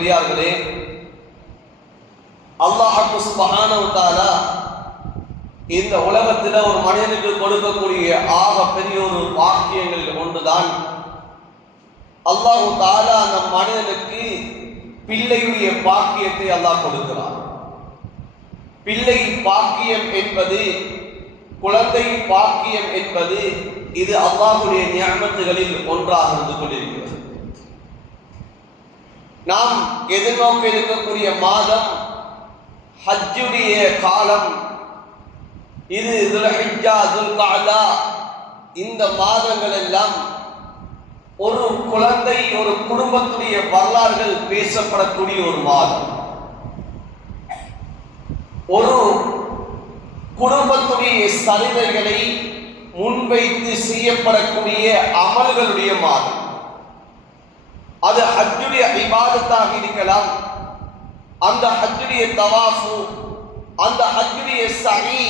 பெரியார்களே, அல்லாஹ் சுப்ஹானஹு வ தஆலா இந்த உலகத்தில் ஒரு மனிதனுக்கு கொடுக்கக்கூடிய ஆக பெரிய ஒரு பாக்கியங்கள் ஒன்றுதான் அல்லாஹ் தஆலா அந்த மனிதனுக்கு பிள்ளையுடைய பாக்கியத்தை அல்லாஹ் கொடுக்கிறார். பிள்ளை பாக்கியம் என்பது, குழந்தை பாக்கியம் என்பது இது அல்லாஹ்வுடைய நிஅமத்துகளில் ஒன்றாக இருந்து கொண்டிருக்கிறது. நாம் எதிர்நோக்க இருக்கக்கூடிய மாதம் ஹஜ்ஜுடைய காலம். இது துல்ஹிஜ்ஜா, துல்கஅதா, இந்த மாதங்கள் எல்லாம் ஒரு குழந்தை, ஒரு குடும்பத்துடைய வரலாறுகள் பேசப்படக்கூடிய ஒரு மாதம். ஒரு குடும்பத்துடைய சரிதைகளை முன்வைத்து செய்யப்படக்கூடிய அமல்களுடைய மாதம். அது ஹஜ்ஜுடைய இபாதத்தாக இருக்கலாம், அந்த ஹஜ்ஜுடைய தவாஃபு, அந்த ஹஜ்ஜுடைய சஹீ,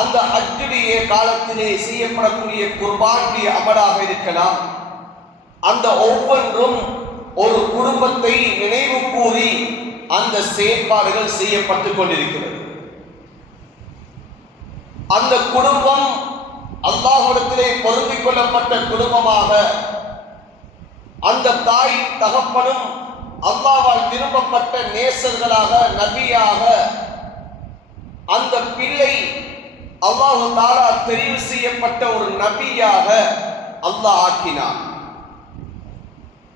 அந்த ஹஜ்ஜுடைய காலத்திலே செய்யப்படக்கூடிய குர்பானுடைய அமலாக இருக்கலாம். அந்த ஒவ்வொன்றும் ஒரு குடும்பத்தை நினைவு கூறி அந்த செயற்பாடுகள் செய்யப்பட்டு கொண்டிருக்கிறது. அந்த குடும்பம் அல்லாஹ்விடத்திலே பொருந்திக் கொள்ளப்பட்ட குடும்பமாக, அந்த தாய் தகப்பனும் அல்லாஹ்வால் விரும்பப்பட்ட நேசர்களாக, நபியாக, அந்த பிள்ளை அல்லாஹ் தஆலா தெரிவு செய்யப்பட்ட ஒரு நபியாக அல்லாஹ் ஆக்கினார்.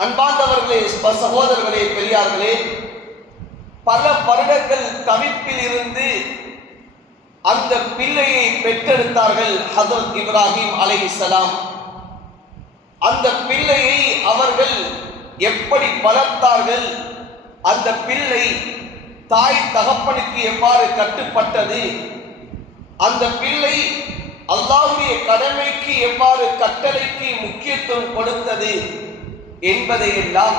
அன்பார்ந்தவர்களே, சகோதரர்களே, பெரியார்களே, பல வருடங்கள் தவிப்பில் இருந்து அந்த பிள்ளையை பெற்றெடுத்தார்கள் ஹஜ்ரத் இப்ராஹிம் அலைஹிஸ்ஸலாம். அந்த பிள்ளையை அவர்கள் எப்படி வளர்த்தார்கள், அந்த பிள்ளை தாய் தகப்பனுக்கு எவ்வாறு கட்டுப்பட்டது, அந்த பிள்ளை அல்லாஹ்வுடைய கடமைக்கு எவ்வாறு கட்டளைக்கு முக்கியத்துவம் கொடுத்தது என்பதையெல்லாம்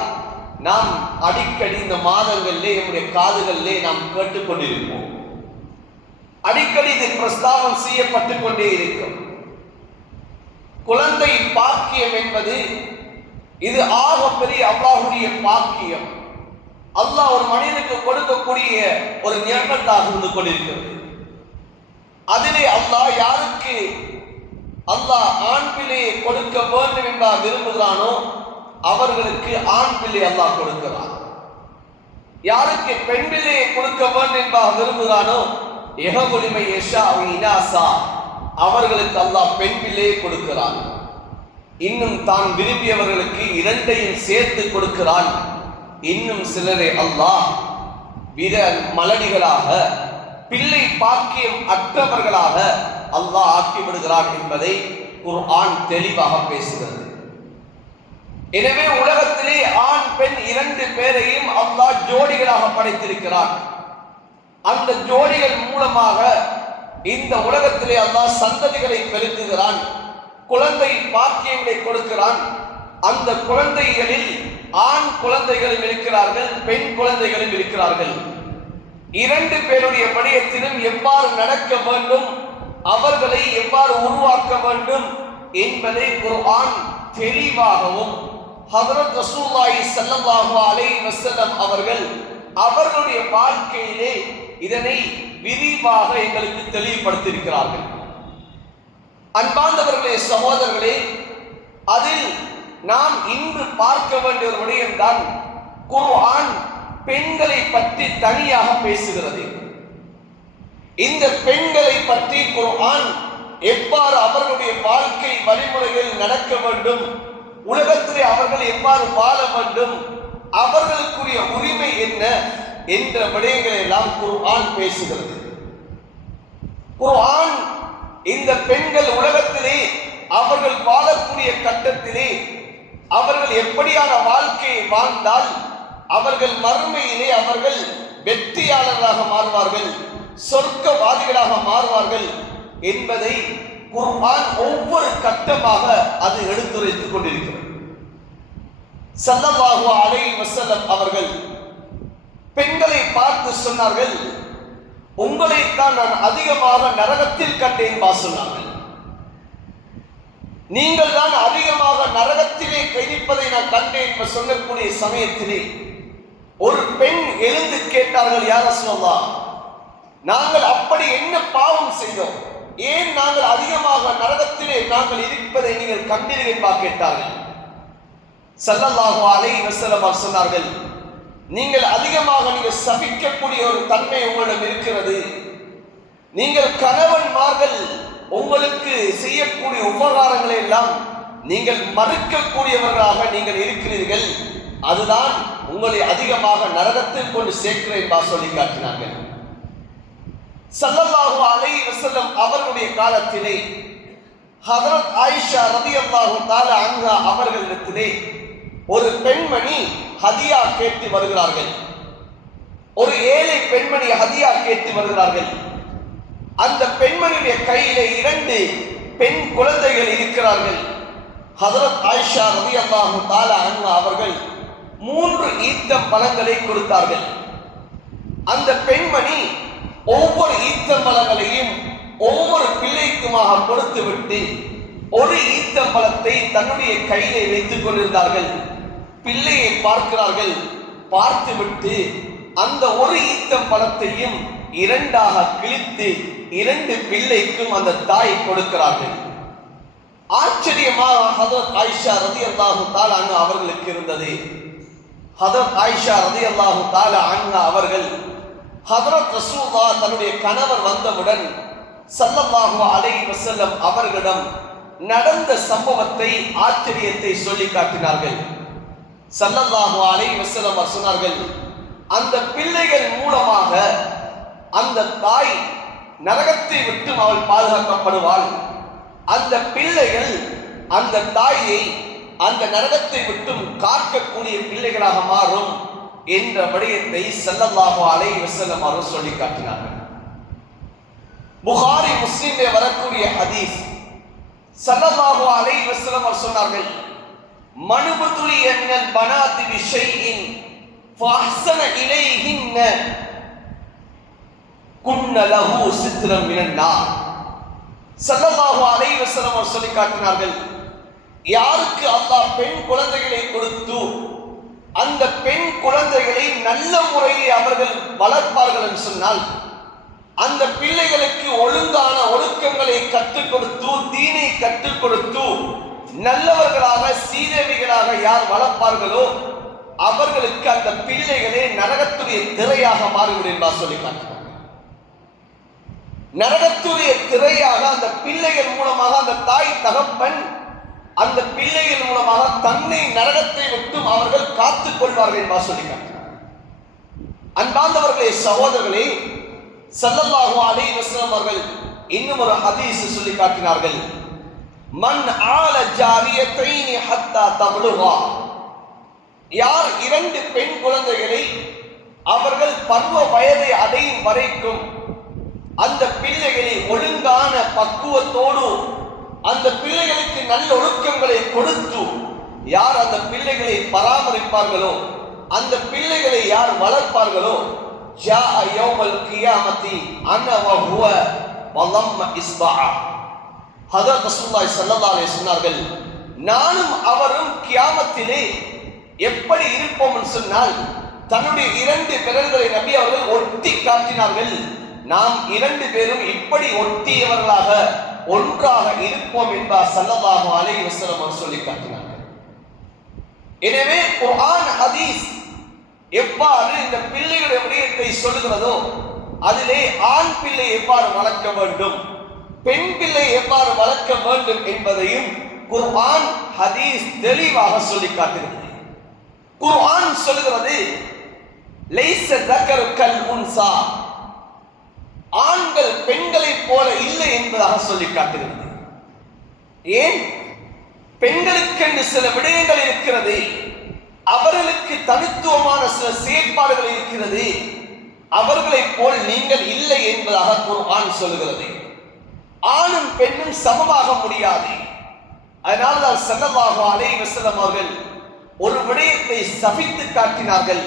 நாம் அடிக்கடி இந்த மாதங்களிலே நம்முடைய காதுகளிலே நாம் கேட்டுக்கொண்டிருப்போம். அடிக்கடி இது பிரஸ்தாபம் செய்யப்பட்டு கொண்டே இருக்கும். குழந்தை பாக்கியம் என்பது இது ஆக பெரிய அல்லாஹ்வுடைய பாக்கியம். அல்லாஹ் ஒரு மனிதனுக்கு கொடுக்கக்கூடிய ஒரு நியமத்தாக இருந்து கொண்டிருக்கிறது. அதிலே அல்லாஹ் யாருக்கு அல்லாஹ் ஆண் பிள்ளையை கொடுக்க வேண்டும் என்பார் விரும்புகிறானோ அவர்களுக்கு ஆண் பிள்ளை அல்லாஹ் கொடுக்கிறான். யாருக்கு பெண் பிள்ளையை கொடுக்க வேண்டும் என்பார் விரும்புகிறானோ யஹபுலிமை யஷா இனாசா, அவர்களுக்கு அல்லாஹ் பெண் பிள்ளையை கொடுக்கிறான். இன்னும் தான் விரும்பியவர்களுக்கு இரண்டையும் சேர்த்து கொடுக்கிறான். இன்னும் சிலரை அல்லாஹ் மலடிகளாக, பிள்ளை பாக்கியம் அற்றவர்களாக அல்லாஹ் ஆக்கிவிடுகிறான் என்பதை குர்ஆன் தெளிவாக பேசுகிறது. எனவே உலகத்திலே ஆண் பெண் இரண்டு பேரையும் அல்லாஹ் ஜோடிகளாக படைத்திருக்கிறான். அந்த ஜோடிகள் மூலமாக இந்த உலகத்திலே அல்லாஹ் சந்ததிகளை பெருக்குகிறான், குழந்தை பாக்கியங்களை கொடுக்கிறான். அந்த குழந்தைகளில் ஆண் குழந்தைகளும் இருக்கிறார்கள், பெண் குழந்தைகளும் இருக்கிறார்கள். இரண்டு பேருடைய விடயத்திலும் எவ்வாறு நடக்க வேண்டும், அவர்களை எவ்வாறு உருவாக்க வேண்டும் என்பதை குர்ஆன் தெளிவாகவும் ஹஜ்ரத் ரசூலுல்லாஹி ஸல்லல்லாஹு அலைஹி வஸல்லம் அவர்கள் அவர்களுடைய வாழ்க்கையிலே இதனை விரிவாக எங்களுக்கு தெளிவுபடுத்தியிருக்கிறார்கள். அன்பார்ந்தவர்களே, சகோதரர்களே, அதில் நாம் இன்று பார்க்க வேண்டிய ஒரு விடயம்தான் குர்ஆன் பெண்களை பற்றி தனியாக பேசுகிறது. இந்த பெண்களை பற்றி குர்ஆன் எவ்வாறு அவர்களுடைய வாழ்க்கை வழிமுறைகள் நடக்க வேண்டும், உலகத்திலே அவர்கள் எவ்வாறு வாழ வேண்டும், அவர்களுக்குரிய உரிமை என்ன என்ற விடயங்களை எல்லாம் குர்ஆன் பேசுகிறது. குர்ஆன் இந்த பெண்கள் உலகத்திலே அவர்கள் வாழக்கூடிய கட்டத்திலே அவர்கள் எப்படியான வாழ்க்கையை வாழ்ந்தால் அவர்கள் மறுமையிலே அவர்கள் வெற்றியாளர்களாக மாறுவார்கள், சொர்க்கவாதிகளாக மாறுவார்கள் என்பதை குர்ஆன் ஒவ்வொரு கட்டமாக அது எடுத்துரைத்துக் கொண்டிருக்கிறது. ஸல்லல்லாஹு அலைஹி வஸல்லம் அவர்கள் பெண்களை பார்த்து சொன்னார்கள், உங்களைத்தான் நான் அதிகமாக நரகத்தில் கண்டேன் சொன்னார்கள். நீங்கள் தான் அதிகமாக நரகத்திலே கைதிப்பதை நான் கண்டேன் என்று சொல்லக்கூடிய சமயத்திலே ஒரு பெண் எழுந்து கேட்டார்கள், யா ரசூலல்லாஹ், நாங்கள் அப்படி என்ன பாவம் செய்தோம், ஏன் நாங்கள் அதிகமாக நரகத்திலே நாங்கள் இருப்பதை நீங்கள் கண்டீர்கள் என்பா கேட்டார்கள். ஸல்லல்லாஹு அலைஹி வஸல்லம் சொன்னார்கள், நீங்கள் அதிகமாக நீங்கள் சபிக்கக்கூடிய ஒரு தன்மை உங்களிடம் இருக்கிறது. நீங்கள் கணவன்மார்கள் உங்களுக்கு செய்யக்கூடிய உபகாரங்களை எல்லாம் நீங்கள் மறுக்கக்கூடியவர்களாக நீங்கள் இருக்கிறீர்கள். அதுதான் உங்களை அதிகமாக நரகத்தில் கொண்டு சேர்க்கிறேன் என்பா சொல்லி காட்டினார்கள். ஸல்லல்லாஹு அலைஹி வஸல்லம் அவர்களுடைய காலத்திலே ஹஜ்ரத் ஆயிஷா ரலியல்லாஹு தஆலா அன்ஹா அவர்களிடத்திலே ஒரு பெண்மணி ஹதியா கேட்டு வருகிறார்கள். ஒரு ஏழை பெண்மணி ஹதியா கேட்டு வருகிறார்கள். அந்த பெண்மணியுடைய கையிலே 2 பெண் குழந்தைகள் இருக்கிறார்கள். ஹஜ்ரத் ஆயிஷா ரலியல்லாஹு தஆலா அன்ஹா அவர்கள் 3 ஈத்தம் பழங்களை கொடுத்தார்கள். அந்த பெண்மணி ஒவ்வொரு ஈத்தம் பழங்களையும் ஒவ்வொரு பிள்ளைக்குமாக கொடுத்துவிட்டு ஒரு ஈத்தம் பழத்தை தன்னுடைய கையிலே வைத்துக் கொண்டிருந்தார்கள். பிள்ளையை பார்க்கிறார்கள். பார்த்துவிட்டு அந்த ஒரு ஈத்தம் பழத்தையும் 2ஆக கிழித்து 2 பிள்ளைக்கும் அந்த தாய் கொடுக்கிறார்கள். ஆச்சரியமாக ஹஜ்ரத் ஆயிஷா ரலியல்லாஹு தஆலா அன்ஹா அவர்களுக்கு இருந்தது. ஹஜ்ரத் ஆயிஷா ரலியல்லாஹு தஆலா அன்ஹா அவர்கள் ஹஜ்ரத் ரசூலுல்லாஹ் தன்னுடைய கணவர் வந்தவுடன் ஸல்லல்லாஹு அலைஹி வஸல்லம் அவர்களிடம் நடந்த சம்பவத்தை, ஆச்சரியத்தை சொல்லி காட்டினார்கள். ஸல்லல்லாஹு அலைஹி வஸல்லம் சொன்னார்கள், அந்த பிள்ளைகள் மூலமாக அந்த தாய் நரகத்தை விட்டு அவள் பாதுகாக்கப்படுவாள். அந்த பிள்ளைகள் அந்த தாயை அந்த நரகத்தை விட்டும் காக்கக்கூடிய பிள்ளைகளாக மாறும் என்ற விடயத்தை ஸல்லல்லாஹு அலைஹி வஸல்லம் அவர்கள் சொல்லி காட்டினார்கள். புகாரி முஸ்லிமிலே வரக்கூடிய ஹதீஸ், ஸல்லல்லாஹு அலைஹி வஸல்லம் அவர்கள் சொன்னார்கள், மனுபுதுலி அன்னல் பனாதி பிஷைஇன் ஃபஹ்ஸன இலைஹின்ன குன்ன லஹு சித்ரம் மினன் நார். ஸல்லல்லாஹு அலைஹி வஸல்லம் அவர்கள் சொல்லி காட்டினார்கள், யாருக்கு அல்லாஹ் பெண் குழந்தைகளை கொடுத்து அந்த பெண் குழந்தைகளை நல்ல முறையில் அவர்கள் வளர்ப்பார்கள் என்று சொன்னால், அந்த பிள்ளைகளுக்கு ஒழுங்கான ஒழுக்கங்களை கற்றுக் கொடுத்து தீனை கற்றுக் கொடுத்து நல்லவர்களாக சீதேவிகளாக யார் வளர்ப்பார்களோ அவர்களுக்கு அந்த பிள்ளைகளே நரகத்துடைய திரையாக மாறிவிடும் என்பார் சொல்லி காட்டினார். நரகத்துடைய திரையாக அந்த பிள்ளைகள் மூலமாக அந்த தாய் தகப்பன் அந்த பிள்ளைகள் மூலமாக தன்னை நரகத்தை விட்டும் அவர்கள் காத்துக் கொள்வார்கள் என்பார் சொல்லி காட்டினார். அன்பார்ந்தவர்களே, சகோதரர்களே, ஸல்லல்லாஹு அலைஹி வஸல்லம் அவர்கள் இன்னும் ஒரு ஹதீஸ் சொல்லி காட்டினார்கள், மன் ஆல ஜாரியத்தைனி ஹத்தா தப்லுகா, யார் 2 பெண் குழந்தைகளை அவர்கள் பருவ வயதை அடையும் வரைக்கும் அந்த பிள்ளைகளை ஒழுங்கான பக்குவத்தோடு அந்த பிள்ளைகளுக்கு நல்ல ஒழுக்கங்களை கொடுத்து யார் அந்த பிள்ளைகளை பராமரிப்பார்களோ, அந்த பிள்ளைகளை யார் வளர்ப்பார்களோ, ஜாஅ யௌமல் கியாமத்தி அன வ ஹுவ வலம்ம இஸ்பா. ஹஜ்ரத் ரசூலுல்லாஹி ஸல்லல்லாஹு அலைஹி சொன்னார்கள், நானும் அவரும் கியாமத்திலே எப்படி இருப்போம் என்று சொன்னால், தன்னுடைய 2 விரல்களை நபி அவர்கள் ஒட்டி காட்டினார்கள். நாம் 2 பேரும் இப்படி ஒட்டியவர்களாக ஒன்றாக இருப்போம் என்பார் ஸல்லல்லாஹு அலைஹி வஸல்லம் அவர் சொல்லி காட்டினார்கள். எனவே குர்ஆன் ஹதீஸ் எவ்வாறு இந்த பிள்ளைகளுடைய விடயத்தை சொல்லுகிறதோ, அதிலே ஆண் பிள்ளை எவ்வாறு வளர்க்க வேண்டும், பெண் பிள்ளை எவ்வாறு வளர்க்க வேண்டும் என்பதையும் குர்ஆன் ஹதீஸ் தெளிவாக சொல்லி காட்டுகிறது. குர்ஆன் சொல்லுகிறது, லைஸ தக்கரு கல் உன்சா, ஆண்கள் பெண்களை போல இல்லை என்பதாக சொல்லி காட்டுகிறது. ஏன்? பெண்களுக்கென்று சில விடயங்கள் இருக்கிறது, அவர்களுக்கு தனித்துவமான சில செயற்பாடுகள் இருக்கிறது, அவர்களை போல் நீங்கள் இல்லை என்பதாக குர்ஆன் சொல்லுகிறது. ஆணும் பெண்ணும் சமமாக முடியாது. அதனால்தான் ஸல்லல்லாஹு அலைஹி வஸல்லம் அவர்கள் ஒரு விடயத்தை சபித்து காட்டினார்கள்.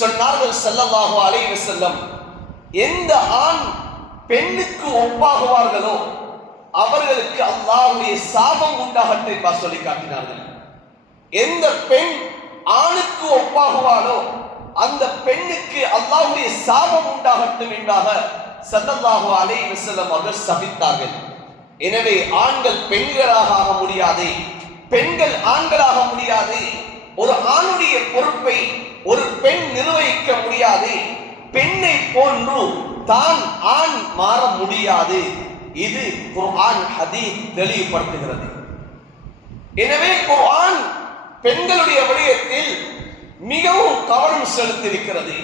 சொன்னார்கள் ஸல்லல்லாஹு அலைஹி வஸல்லம், எந்த ஆண் பெண்ணுக்கு ஒப்பாகுவார்களோ அவர்களுக்கு அல்லாஹ்வுடைய சாபம் உண்டாகட்டும் என்று சொல்லி காட்டினார்கள். எந்த பெண் ஆணுக்கு ஒப்பாகுவாளோ அந்த பெண்ணுக்கு அல்லாஹ்வுடைய சாபம் உண்டாகட்டும் என்பதாக ஸல்லல்லாஹு அலைஹி வஸல்லம் அவர்கள் சபித்தார்கள். எனவே ஆண்கள் பெண்களாக ஆக முடியாது, பெண்கள் ஆண்களாக முடியாது. ஒரு ஆணுடைய பொறுப்பை ஒரு பெண் நிர்வகிக்க முடியாது. பெண்ணை போன்று தான் ஆண் மாற முடியாது. இது குர்ஆன் ஹதீஸ் தெளிவுபடுத்துகிறது. எனவே குர்ஆன் பெண்களுடைய விடயத்தில் மிகவும் கவனம் செலுத்தியிருக்கிறது.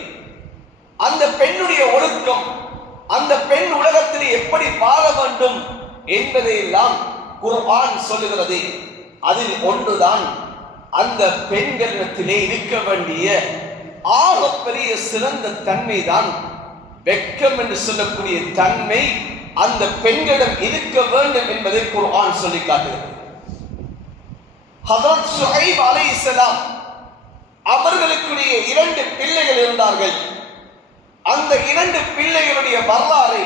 அந்த பெண்ணுடைய ஒழுக்கம், அந்த பெண் உலகத்தில் எப்படி வாழ வேண்டும் என்பதையெல்லாம் குர்ஆன் சொல்லுகிறது. அதில் ஒன்றுதான் அந்த பெண்களிடத்திலே இருக்க வேண்டிய ஆகப்பெரிய சிறந்த தன்மை தான் வெட்கம் என்று சொல்லக்கூடிய தன்மை அந்த பெண்களிடம் இருக்க வேண்டும் என்பதை குர்ஆன் சொல்லி காட்டுகிறது. ஹஜ்ரத் ஷுஐப் அலைஹிஸ்ஸலாம் அவர்களுக்குடைய 2 பிள்ளைகள் இருந்தார்கள். அந்த 2 பிள்ளைகளுடைய வரலாறை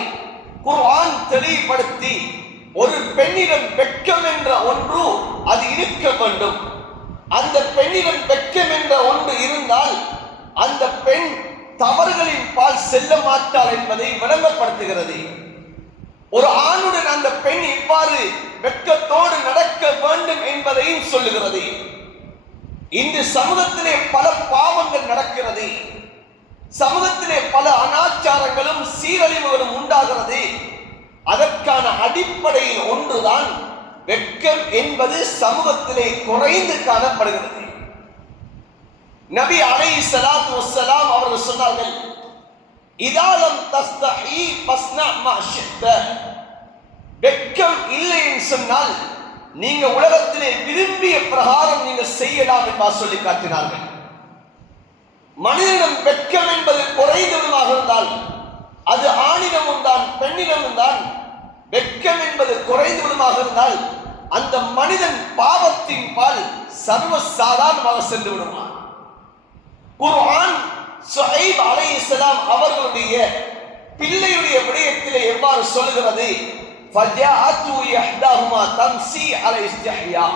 குர்ஆன் தெளிவுபடுத்தி ஒரு பெண்ணிடம் வெட்கம் என்ற ஒன்று அது இருக்க வேண்டும். அந்த பெண்ணிடம் வெட்கம் என்ற ஒன்று இருந்தால் அந்த பெண் தவறுகளின் பால் செல்ல மாட்டாள் என்பதை விளங்கப்படுத்துகிறது. ஒரு ஆணுடன் அந்த பெண் இவ்வாறு வெட்கத்தோடு நடக்க வேண்டும் என்பதையும் சொல்லுகிறது. இன்று சமூகத்திலே பல பாவங்கள் நடக்கிறது. சமூகத்திலே பல அனாச்சாரங்களும் சீரழிவுகளும் உண்டாகிறது. அதற்கான அடிப்படையில் ஒன்றுதான் வெட்கம் என்பது சமூகத்திலே குறைந்து காணப்படுகிறது. நபி அலைஹிஸ்ஸலாத்து வஸ்ஸலாம் அவர்கள் சொன்னார்கள், இதா லம் தஸ்தஹி ஃபஸ்னா மா ஷித்த. வெட்கம் இல்லை என்று சொன்னால் நீங்க உலகத்திலே விரும்பிய பிரகாரம் நீங்க செய்யலாம் என்று சொல்லி காட்டினார்கள். மனிதனிடம் வெட்கம் என்பது குறைந்ததுமாக இருந்தால் அது ஆணிடமும் தான் பெண்ணிடமும் தான். வெட்கம் என்பது குறைந்ததுமாக இருந்தால் அந்த மனிதன் பாவத்தின் பால் சர்வ சாதாரணமாக சென்று விடுவான். குர்ஆன் ஷுஐப் அலைஹிஸ்ஸலாம் அவர்களுடைய பிள்ளையுடைய விடயத்திலே எவ்வாறு சொல்கிறது, ஃபஜாஅத்து இஹ்தாஹுமா தம்சி அலை இஸ்திஹ்யா.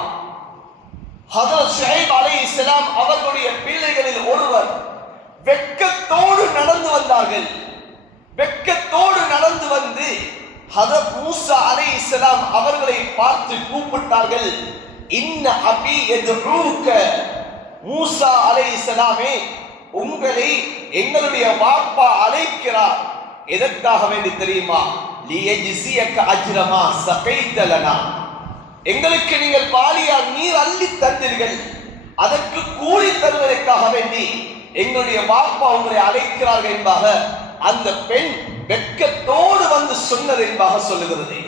ஹஜ்ரத் ஷுஐப் அலைஹிஸ்ஸலாம் அவர்களுடைய பிள்ளைகளில் ஒருவர் வெட்கத்தோடு நடந்து வந்தார்கள். வெட்கத்தோடு நடந்து வந்து ஹஜ்ரத் மூசா அலைஹிஸ்ஸலாம் அவர்களை பார்த்து கூப்பிட்டார்கள், இன்ன அபி யதுஊக. மூசா அலைஹிஸ்ஸலாமே, உங்களை எங்களுடைய வாப்பா அழைக்கிறார். எதற்காக வேண்டி தெரியுமா? லியஜ்ஸியக அஜ்ரமா ஸகைத லனா. எங்களுக்கு நீங்கள் பாலியால் நீர் அள்ளி தந்தீர்கள், அதற்கு கூலி தருவதற்காக வேண்டி எங்களுடைய வாப்பா உங்களை அழைக்கிறார்கள் என்பதாக அந்த பெண் வெட்கத்தோடு வந்து சொன்னது என்பதாக சொல்லுகிறது.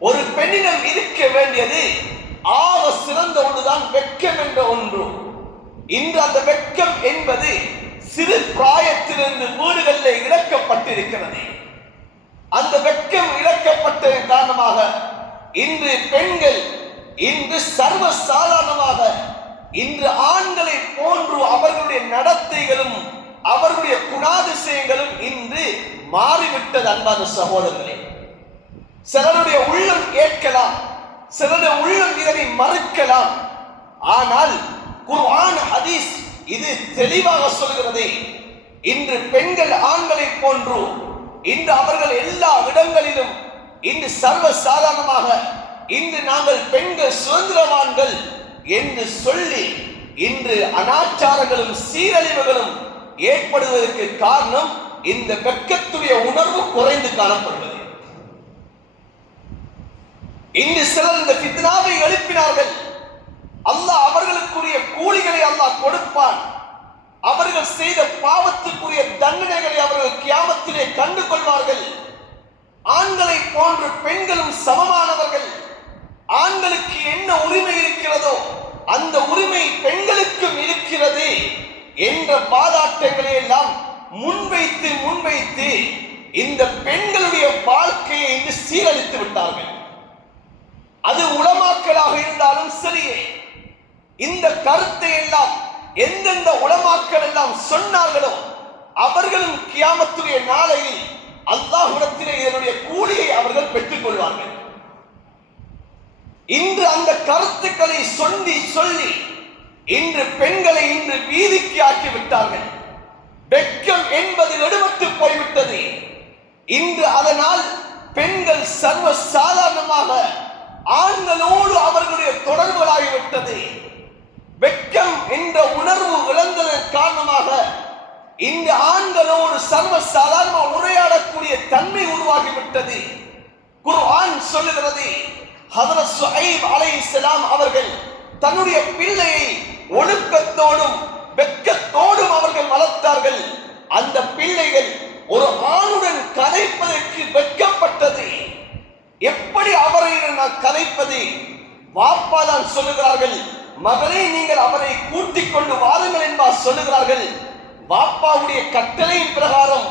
ஒரு பெண்ணிடம் இருக்க வேண்டியது ஆக சிறந்த ஒன்றுதான் வெட்கம் என்ற ஒன்று. இன்று அந்த வெட்கம் என்பது சிறு பிராயத்திலிருந்து வீடுகளில் இழக்கப்பட்டிருக்கிறது. அந்த வெட்கம் இழக்கப்பட்டதன் காரணமாக இன்று பெண்கள் இன்று சர்வ சாதாரணமாக இன்று ஆண்களை போன்று அவர்களுடைய நடத்தைகளும் அவர்களுடைய குணாதிசயங்களும் இன்று மாறிவிட்டது. அன்பான சகோதரர்களே, சிலருடைய உள்ளம் கேட்கலாம், சிலருடைய உள்ளம் இதனை மறுக்கலாம். ஆனால் குர்ஆன் ஹதீஸ் இது தெளிவாக சொல்கிறது. இன்று பெண்கள் ஆண்களை போன்று இன்று அவர்கள் எல்லா இடங்களிலும் இன்று சர்வ சாதாரணமாக இன்று நாங்கள் பெண்கள் சுதந்திரவான்கள் என்று சொல்லி இன்று அனாச்சாரங்களும் சீரழிவுகளும் ஏற்படுவதற்கு காரணம் இந்த வெட்கத்துடைய உணர்வு குறைந்து காணப்படுவது. இன்று சிலர் இந்த ஃபித்னாவை எழுப்பினார்கள். அல்லாஹ் அவர்களுக்குரிய கூலிகளை அல்லாஹ் கொடுப்பான். அவர்கள் செய்த பாவத்துக்குரிய தண்டனைகளை அவர்கள் கியாமத்திலே கண்டு கொள்வார்கள். ஆண்களை போன்று பெண்களும் சமமானவர்கள். ஆண்களுக்கு என்ன உரிமை இருக்கிறதோ அந்த உரிமை பெண்களுக்கும் இருக்கிறது என்ற பாதாட்டங்களை எல்லாம் முன்வைத்து இந்த பெண்களுடைய வாழ்க்கையை இன்று சீரழித்து விட்டார்கள். அது உலமாக்களாக இருந்தாலும் சரியே, இந்த கருத்தை எல்லாம் எந்தெந்த உலமாக்கள் எல்லாம் சொன்னார்களோ அவர்களும் கியாமத்துடைய நாளையில் அல்லாஹ்விடத்திலே இதனுடைய கூலியை அவர்கள் பெற்றுக் கொள்வார்கள். இன்று அந்த கருத்துக்களை சொல்லி இன்று பெண்களை இன்று வீதிக்கு ஆக்கி விட்டார்கள். இன்று அதனால் பெண்கள் சர்வ சாதாரணமாக ஆண்களோடு அவர்களுடைய தொடர்புகளாகிவிட்டது. வெட்கம் என்ற உணர்வு இழந்ததன் காரணமாக இந்த ஆண்களோடு சர்வ சாதாரண உரையாடக்கூடிய தன்மை உருவாகிவிட்டது. குர்ஆன் சொல்லுகிறது, ஹஜ்ரத் ஷுஐப் அலைஹிஸ்ஸலாம் அவர்கள் தன்னுடைய பிள்ளையை ஒழுக்கத்தோடும் வெட்கத்தோடும் அவர்கள் வளர்த்தார்கள். அந்த பிள்ளைகள் ஒரு ஆணுடன் கதைப்பதற்கு வெட்கப்பட்டது. எப்படி அவரை நான் கதைப்பது? வாப்பா தான் சொல்லுகிறார்கள், மகளே நீங்கள் அவரை கூட்டிக் கொண்டு வாருங்கள் என்பார் சொல்லுகிறார்கள். வாப்பாவுடைய கட்டளையின் பிரகாரம்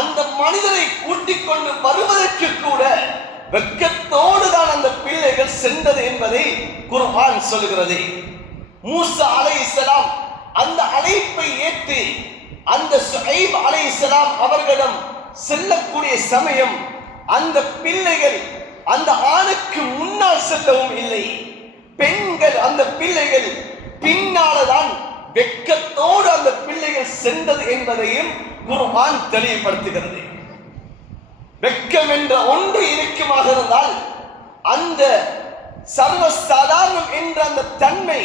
அந்த மனிதரை கூட்டிக் கொண்டு வருவதற்கு கூட வெட்கத்தோடு தான் அந்த பிள்ளைகள் சென்றது என்பதை குர்ஆன் சொல்லுகிறது. மூசா அலைஹிஸ்ஸலாம் அந்த அழைப்பை ஏற்று அந்த ஷுஐப் அலைஹிஸ்ஸலாம் அவர்களிடம் செல்லக்கூடிய சமயம் அந்த பிள்ளைகள் அந்த ஆணுக்கு முன்னால் செல்லவும் இல்லை. பெண்கள் அந்த பிள்ளைகள் பின்னால்தான் வெட்கத்தோடு அந்த பிள்ளைகள் சென்றது என்பதையும் குர்ஆன் தெளிவுபடுத்துகிறது. வெட்கம் என்ற ஒன்று இருக்குமாக இருந்தால் அந்த சர்வசாதாரணம் என்ற அந்த தன்மை,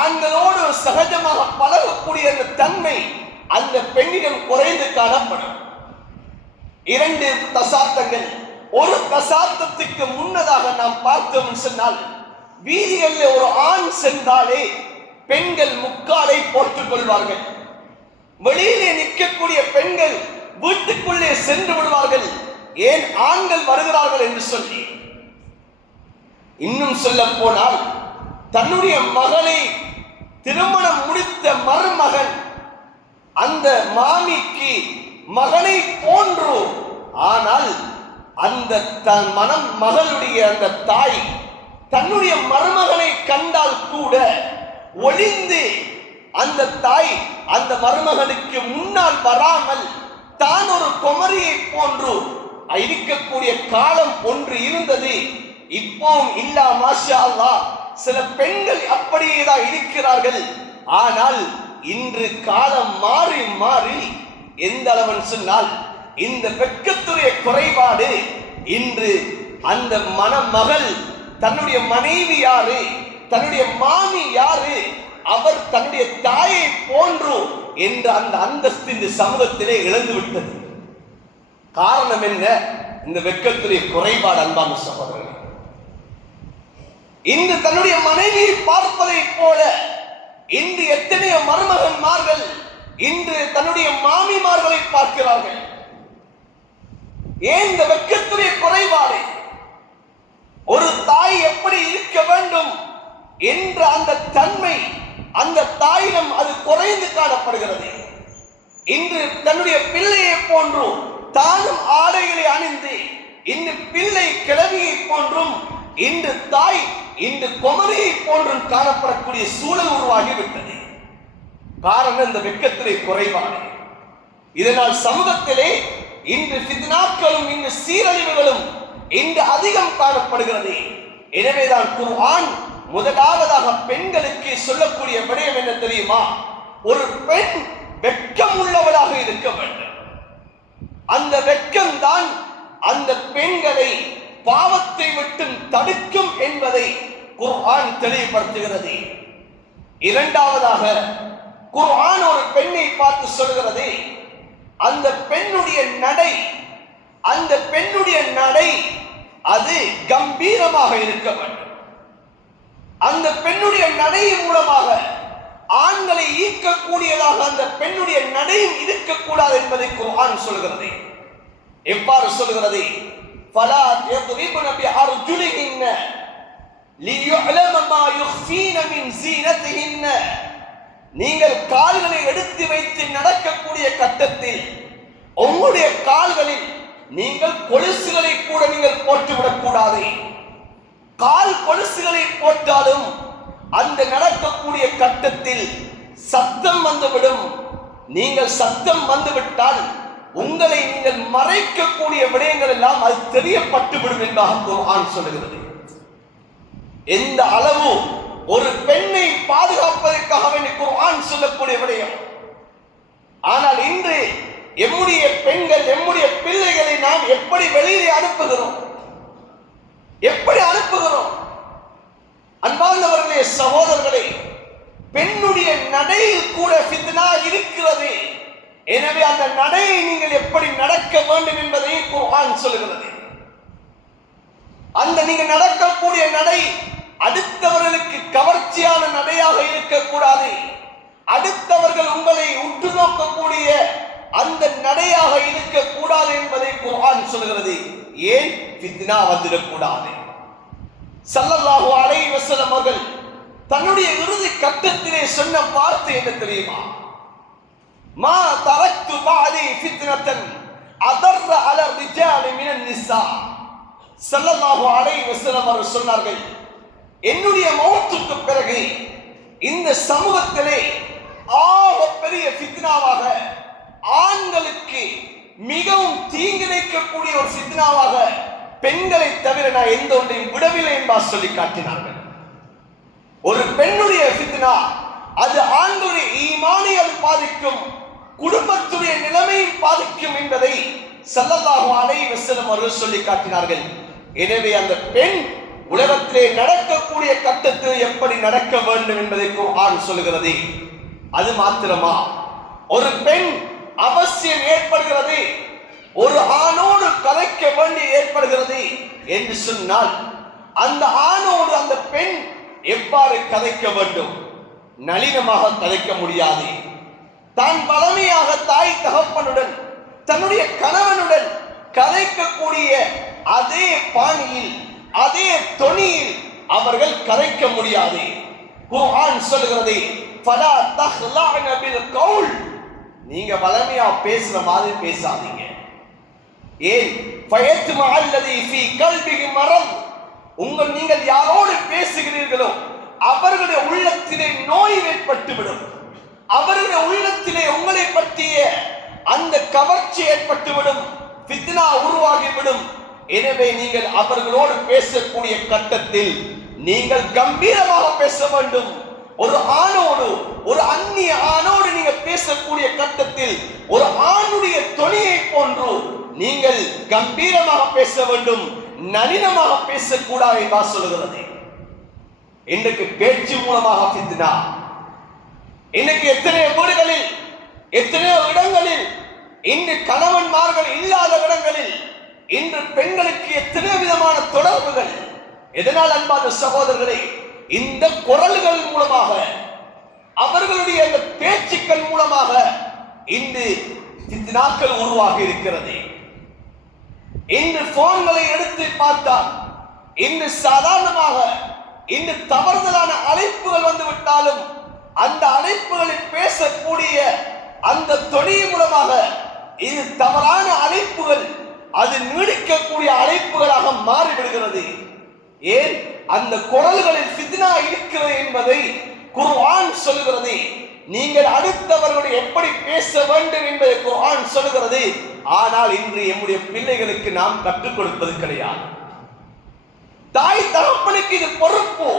ஆண்களோடு சகஜமாக பழகக்கூடிய அந்த தன்மை அந்த பெண்ணிடம் குறைந்து காணப்படும். 2 தசாப்தங்கள், ஒரு தசாப்தத்துக்கு முன்னதாக நாம் பார்த்தோம் சொன்னால், வீதிகளில் ஒரு ஆண் சென்றாலே பெண்கள் முக்காலை போட்டுக் கொள்வார்கள். வெளியிலே நிற்கக்கூடிய பெண்கள் வீட்டுக்குள்ளே சென்று விடுவார்கள், ஏன் ஆண்கள் வருகிறார்கள் என்று சொல்லி. இன்னும் சொல்ல போனால், தன்னுடைய மகளை திருமணம் முடித்த மருமகன் அந்த மாமிக்கு மகனை போன்று, ஆனால் அந்த மகளுடைய அந்த தாய் தன்னுடைய மருமகனை கண்டால் கூட ஒளிந்து அந்த தாய் அந்த மருமகனுக்கு முன்னால் வராமல் தான் ஒரு குமரியை போன்று இருக்கக்கூடிய காலம் ஒன்று இருந்தது. இப்போவும் இல்லா மாஷா அல்லாஹ் சில பெண்கள் அப்படியே தான் இருக்கிறார்கள். ஆனால் இன்று காலம் மாறி மாறி எந்த அளவன் சொன்னால், இந்த வெட்கத்துடைய குறைபாடு இன்று அந்த மணமகள் தன்னுடைய மனைவி யாரு, தன்னுடைய மாமி யாரு, அவர் தன்னுடைய தாயை போன்று என்ற அந்த அந்தஸ்து இந்த சமூகத்திலே இழந்து விட்டது. காரணம் என்ன? இந்த வெட்கத்துடைய குறைபாடு. அன்பான சகோதரர்கள், இன்று தன்னுடைய மனைவியை பார்ப்பதை போல இன்று எத்தனையோ மருமகன்மார்கள் இன்று தன்னுடைய மாமிமார்களை பார்க்கிறார்கள். ஏன் இந்த வெட்கத்துடைய குறைபாடு? ஒரு தாய் எப்படி இருக்க வேண்டும் என்ற அந்த தன்மை அந்த தாயிடம் அது குறைந்து காணப்படுகிறது. இன்று தன்னுடைய பிள்ளையை போன்று தானும் ஆடைகளை அணிந்து இன்று பிள்ளை கிழவியை போன்றும் இன்று தாய் இன்று குமரியை போன்றும் காணப்படக்கூடிய சூழல் உருவாகிவிட்டது. காரணம் இந்த வெட்கத்திலே குறைபாடு. இதனால் சமூகத்திலே இன்று ஃபித்னாக்களும் இன்று சீரழிவுகளும் இன்று அதிகம் காணப்படுகிறது. எனவேதான் குர்ஆன் முதலாவதாக பெண்களுக்கு சொல்லக்கூடிய விடயம் என்ன தெரியுமா? ஒரு பெண் வெட்கம் உள்ளவளாக இருக்க வேண்டும். அந்த வெட்கம் தான் அந்த பெண்களை பாவத்தை விட்டு தடுக்கும் என்பதை குர்ஆன் தெளிவுபடுத்துகிறது. இரண்டாவதாக குர்ஆன் ஒரு பெண்ணை பார்த்து சொல்கிறது, அந்த பெண்ணுடைய நடை, அந்த பெண்ணுடைய நடை அது கம்பீரமாக இருக்க வேண்டும். அந்த பெண்ணுடைய நடையின் மூலமாக ஆண்களை ஈர்க்கக்கூடியதாக அந்த பெண்ணுடைய நடையும் இருக்கக்கூடாது என்பதை குர்ஆன் சொல்கிறது. எவ்வாறு சொல்கிறது? ஃபலா யத்ரிபுன பிஅர்ஜுலிஹின்ன லியுஅலம மா யுஃபீன மின் ஸீனத்திஹின்ன. நீங்கள் கால்களை எடுத்து வைத்து நடக்கக்கூடிய கட்டத்தில் உங்களுடைய கால்களில் நீங்கள் கொலுசுகளை கூட நீங்கள் போட்டுவிடக் கூடாது. கால் கொலுசுகளை போட்டாலும் அந்த நடக்கக்கூடிய கட்டத்தில் சத்தம் வந்துவிடும். நீங்கள் சத்தம் வந்துவிட்டால் உங்களை நீங்கள் மறைக்கக்கூடிய விடயங்கள் எல்லாம் அது தெரியப்பட்டுவிடும் என்பதாக குர்ஆன் சொல்லுகிறது. எந்த அளவு ஒரு பெண்ணை பாதுகாப்பதற்காக வேண்டி குர்ஆன் சொல்லக்கூடிய விடயம். ஆனால் இன்று எம்முடைய பெண்கள் எம்முடைய பிள்ளைகளை நாம் எப்படி வெளியிலே அனுப்புகிறோம்? எப்படி அனுப்புகிறோம்? அன்பார்ந்தவர்களே, சகோதரர்களே, பெண்ணுடைய நடையில் கூட ஃபித்னா இருக்கிறது. எனவே அந்த நடையை நீங்கள் எப்படி நடக்க வேண்டும் என்பதை குர்ஆன் சொல்கிறது. அந்த நீங்க நடக்கக்கூடிய நடை அடுத்தவர்களுக்கு கவர்ச்சியான நடையாக இருக்கக்கூடாது. அடுத்தவர்கள் உங்களை உற்று நோக்கக்கூடிய அந்த நடையாக இருக்கக்கூடாது என்பதை குர்ஆன் சொல்கிறது. ஏன்? ஃபித்னா வந்துடக்கூடாது. ஸல்லல்லாஹு அலைஹி வஸல்லம் அவர்கள் தன்னுடைய இறுதி கட்டத்திலே சொன்ன வார்த்தை என்ன தெரியுமா? மா தரக்து பஅதி ஃபித்னத்தன் அதர்ர அலா ரிஜாலி மினன் நிஸா. ஸல்லல்லாஹு அலைஹி வஸல்லம் அவர்கள் சொன்னார்கள், என்னுடைய மௌத்துக்கு பிறகு இந்த சமூகத்திலே பெரிய ஃபித்னாவாக, ஆண்களுக்கு மிகவும் தீங்கிழைக்கக்கூடிய ஒரு ஃபித்னாவாக பெண்களை தவிர நான் எந்த ஒன்றையும் விடவில்லை என்பார் சொல்லி காட்டினார்கள். ஒரு பெண்ணுடைய ஃபித்னா அது ஆண்களுடைய ஈமானை அது பாதிக்கும், குடும்பத்துடைய நிலைமையை பாதிக்கும் என்பதை ஸல்லல்லாஹு அலைஹி வஸல்லம் அவர்கள் சொல்லி காட்டினார்கள். எனவே அந்த பெண் உலகத்திலே நடக்கக்கூடிய கட்டத்தில் எப்படி நடக்க வேண்டும் என்பதை குர்ஆன் சொல்கிறது. அது மாத்திரமா, ஒரு பெண் அவசியம் ஏற்படுகிறது, ஒரு ஆணோடு கலைக்க வேண்டி ஏற்படுகிறது என்று சொன்னால் அந்த ஆணோடு அந்த பெண் எவ்வாறு கதைக்க வேண்டும்? நளினமாக கதைக்க முடியாது. தான் பழமையாக தாய் தகப்பனுடன் தன்னுடைய கணவனுடன் கதைக்கக்கூடிய அதே பாணியில் அதே தொனியில் அவர்கள் கதைக்க முடியாது. குர்ஆன் சொல்கிறது, ஃபலா தஹ்லஅன பில் கௌல், நீங்க பழமையா பேசுற மாதிரி பேசாதீங்க. ஏன்? ஃபயத்மா அல்லதி ஃபீ கல்பிஹி மரத், நீங்கள் யாரோடு பேசுகிறீர்களோ அவர்களுடைய உள்ளத்திலே நோய் ஏற்பட்டுவிடும், அவர்களுடைய உள்ளத்திலே உங்களை பற்றிய அந்த கவர்ச்சி ஏற்பட்டுவிடும், ஃபித்னா உருவாகிவிடும். எனவே நீங்கள் அவர்களோடு பேசக்கூடிய கட்டத்தில் நீங்கள் கம்பீரமாக பேச வேண்டும். ஒரு ஆணோடு, ஒரு அந்நிய ஆணோடு நீங்கள் பேசக்கூடிய கட்டத்தில் ஒரு ஆணுடைய தொனியை போன்று நீங்கள் கம்பீரமாக பேச வேண்டும், நளினமாக பேசக்கூடாது என்று சொல்கிறது. இன்றைக்கு பேச்சு மூலமாக ஃபித்னா, இன்னைக்கு எத்தனையோ வீடுகளில், எத்தனையோ இடங்களில், இன்று கணவன்மார்கள் இல்லாத இடங்களில் இன்று பெண்களுக்கு எத்தனை விதமான தொடர்புகள். எதனால் அன்பான சகோதரர்களே? இந்த குரல்கள் மூலமாக, அவர்களுடைய அந்த பேச்சுக்கள் மூலமாக இன்று ஃபித்னாக்கள் உருவாகி இருக்கிறது. இன்று போன்களை எடுத்து பார்த்தால் இன்று சாதாரணமாக இன்று தவறுதலான அழைப்புகள் வந்து விட்டாலும் அந்த அழைப்புகளில் பேசக்கூடிய அந்த தொழில் மூலமாக இது தவறான அழைப்புகள், அது நீடிக்கக்கூடிய அழைப்புகளாக மாறிவிடுகிறது. ஏன்? அந்த குரல்களில் ஃபித்னா இருக்கிறது என்பதை குர்ஆன் சொல்கிறது. நீங்கள் அடுத்தவர்களுடைய எப்படி பேச வேண்டும் என்பதை குர்ஆன் சொல்கிறது. ஆனால் இன்று நம்முடைய பிள்ளைகளுக்கு நாம் கற்றுக் கொடுப்பது கிடையாது. தாய் தகப்பனுக்கு இது பொறுப்பு.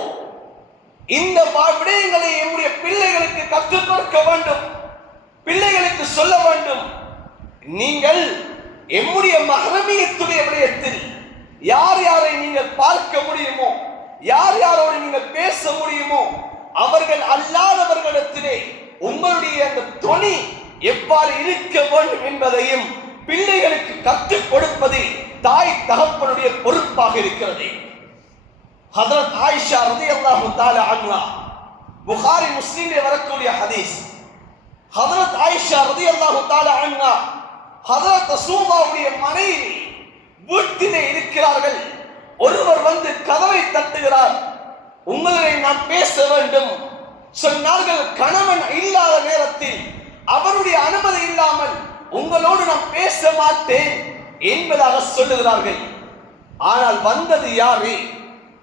இந்த விடயங்களை நம்முடைய பிள்ளைகளுக்கு கற்றுக் கொடுக்க வேண்டும், பிள்ளைகளுக்கு சொல்ல வேண்டும். நீங்கள் எம்முடைய மஹ்ரமியத்துடைய விடயத்தில் யார் யாரை நீங்கள் பார்க்க முடியுமோ, யார் யாரோடு நீங்கள் பேச முடியுமோ, அவர்கள் அல்லாதவர்களிடத்திலே உங்களுடைய அந்த தொனி எவ்வாறு இருக்க வேண்டும் என்பதையும் பிள்ளைகளுக்கு கற்றுக் கொடுப்பது தாய் தகப்பனுடைய பொறுப்பாக இருக்கிறது. ஹஜ்ரத் ஆயிஷா ரலியல்லாஹு தஆலா அன்ஹா, புகாரி முஸ்லிமிலே வரக்கூடிய ஹதீஸ். ஹஜ்ரத் ஆயிஷா ரலியல்லாஹு தஆலா அன்ஹா ஹஜ்ரத் ரசூலுல்லாஹ்வுடைய மனைவி வீட்டிலே இருக்கிறார்கள். ஒருவர் வந்து கதவை தட்டுகிறார். உங்களை நான் பேச வேண்டும் சொன்னார்கள். கணவன் இல்லாத நேரத்தில் அவருடைய அனுமதி இல்லாமல் உங்களோடு நான் பேச மாட்டேன் என்பதாக சொல்லுகிறார்கள். ஆனால் வந்தது யாரு?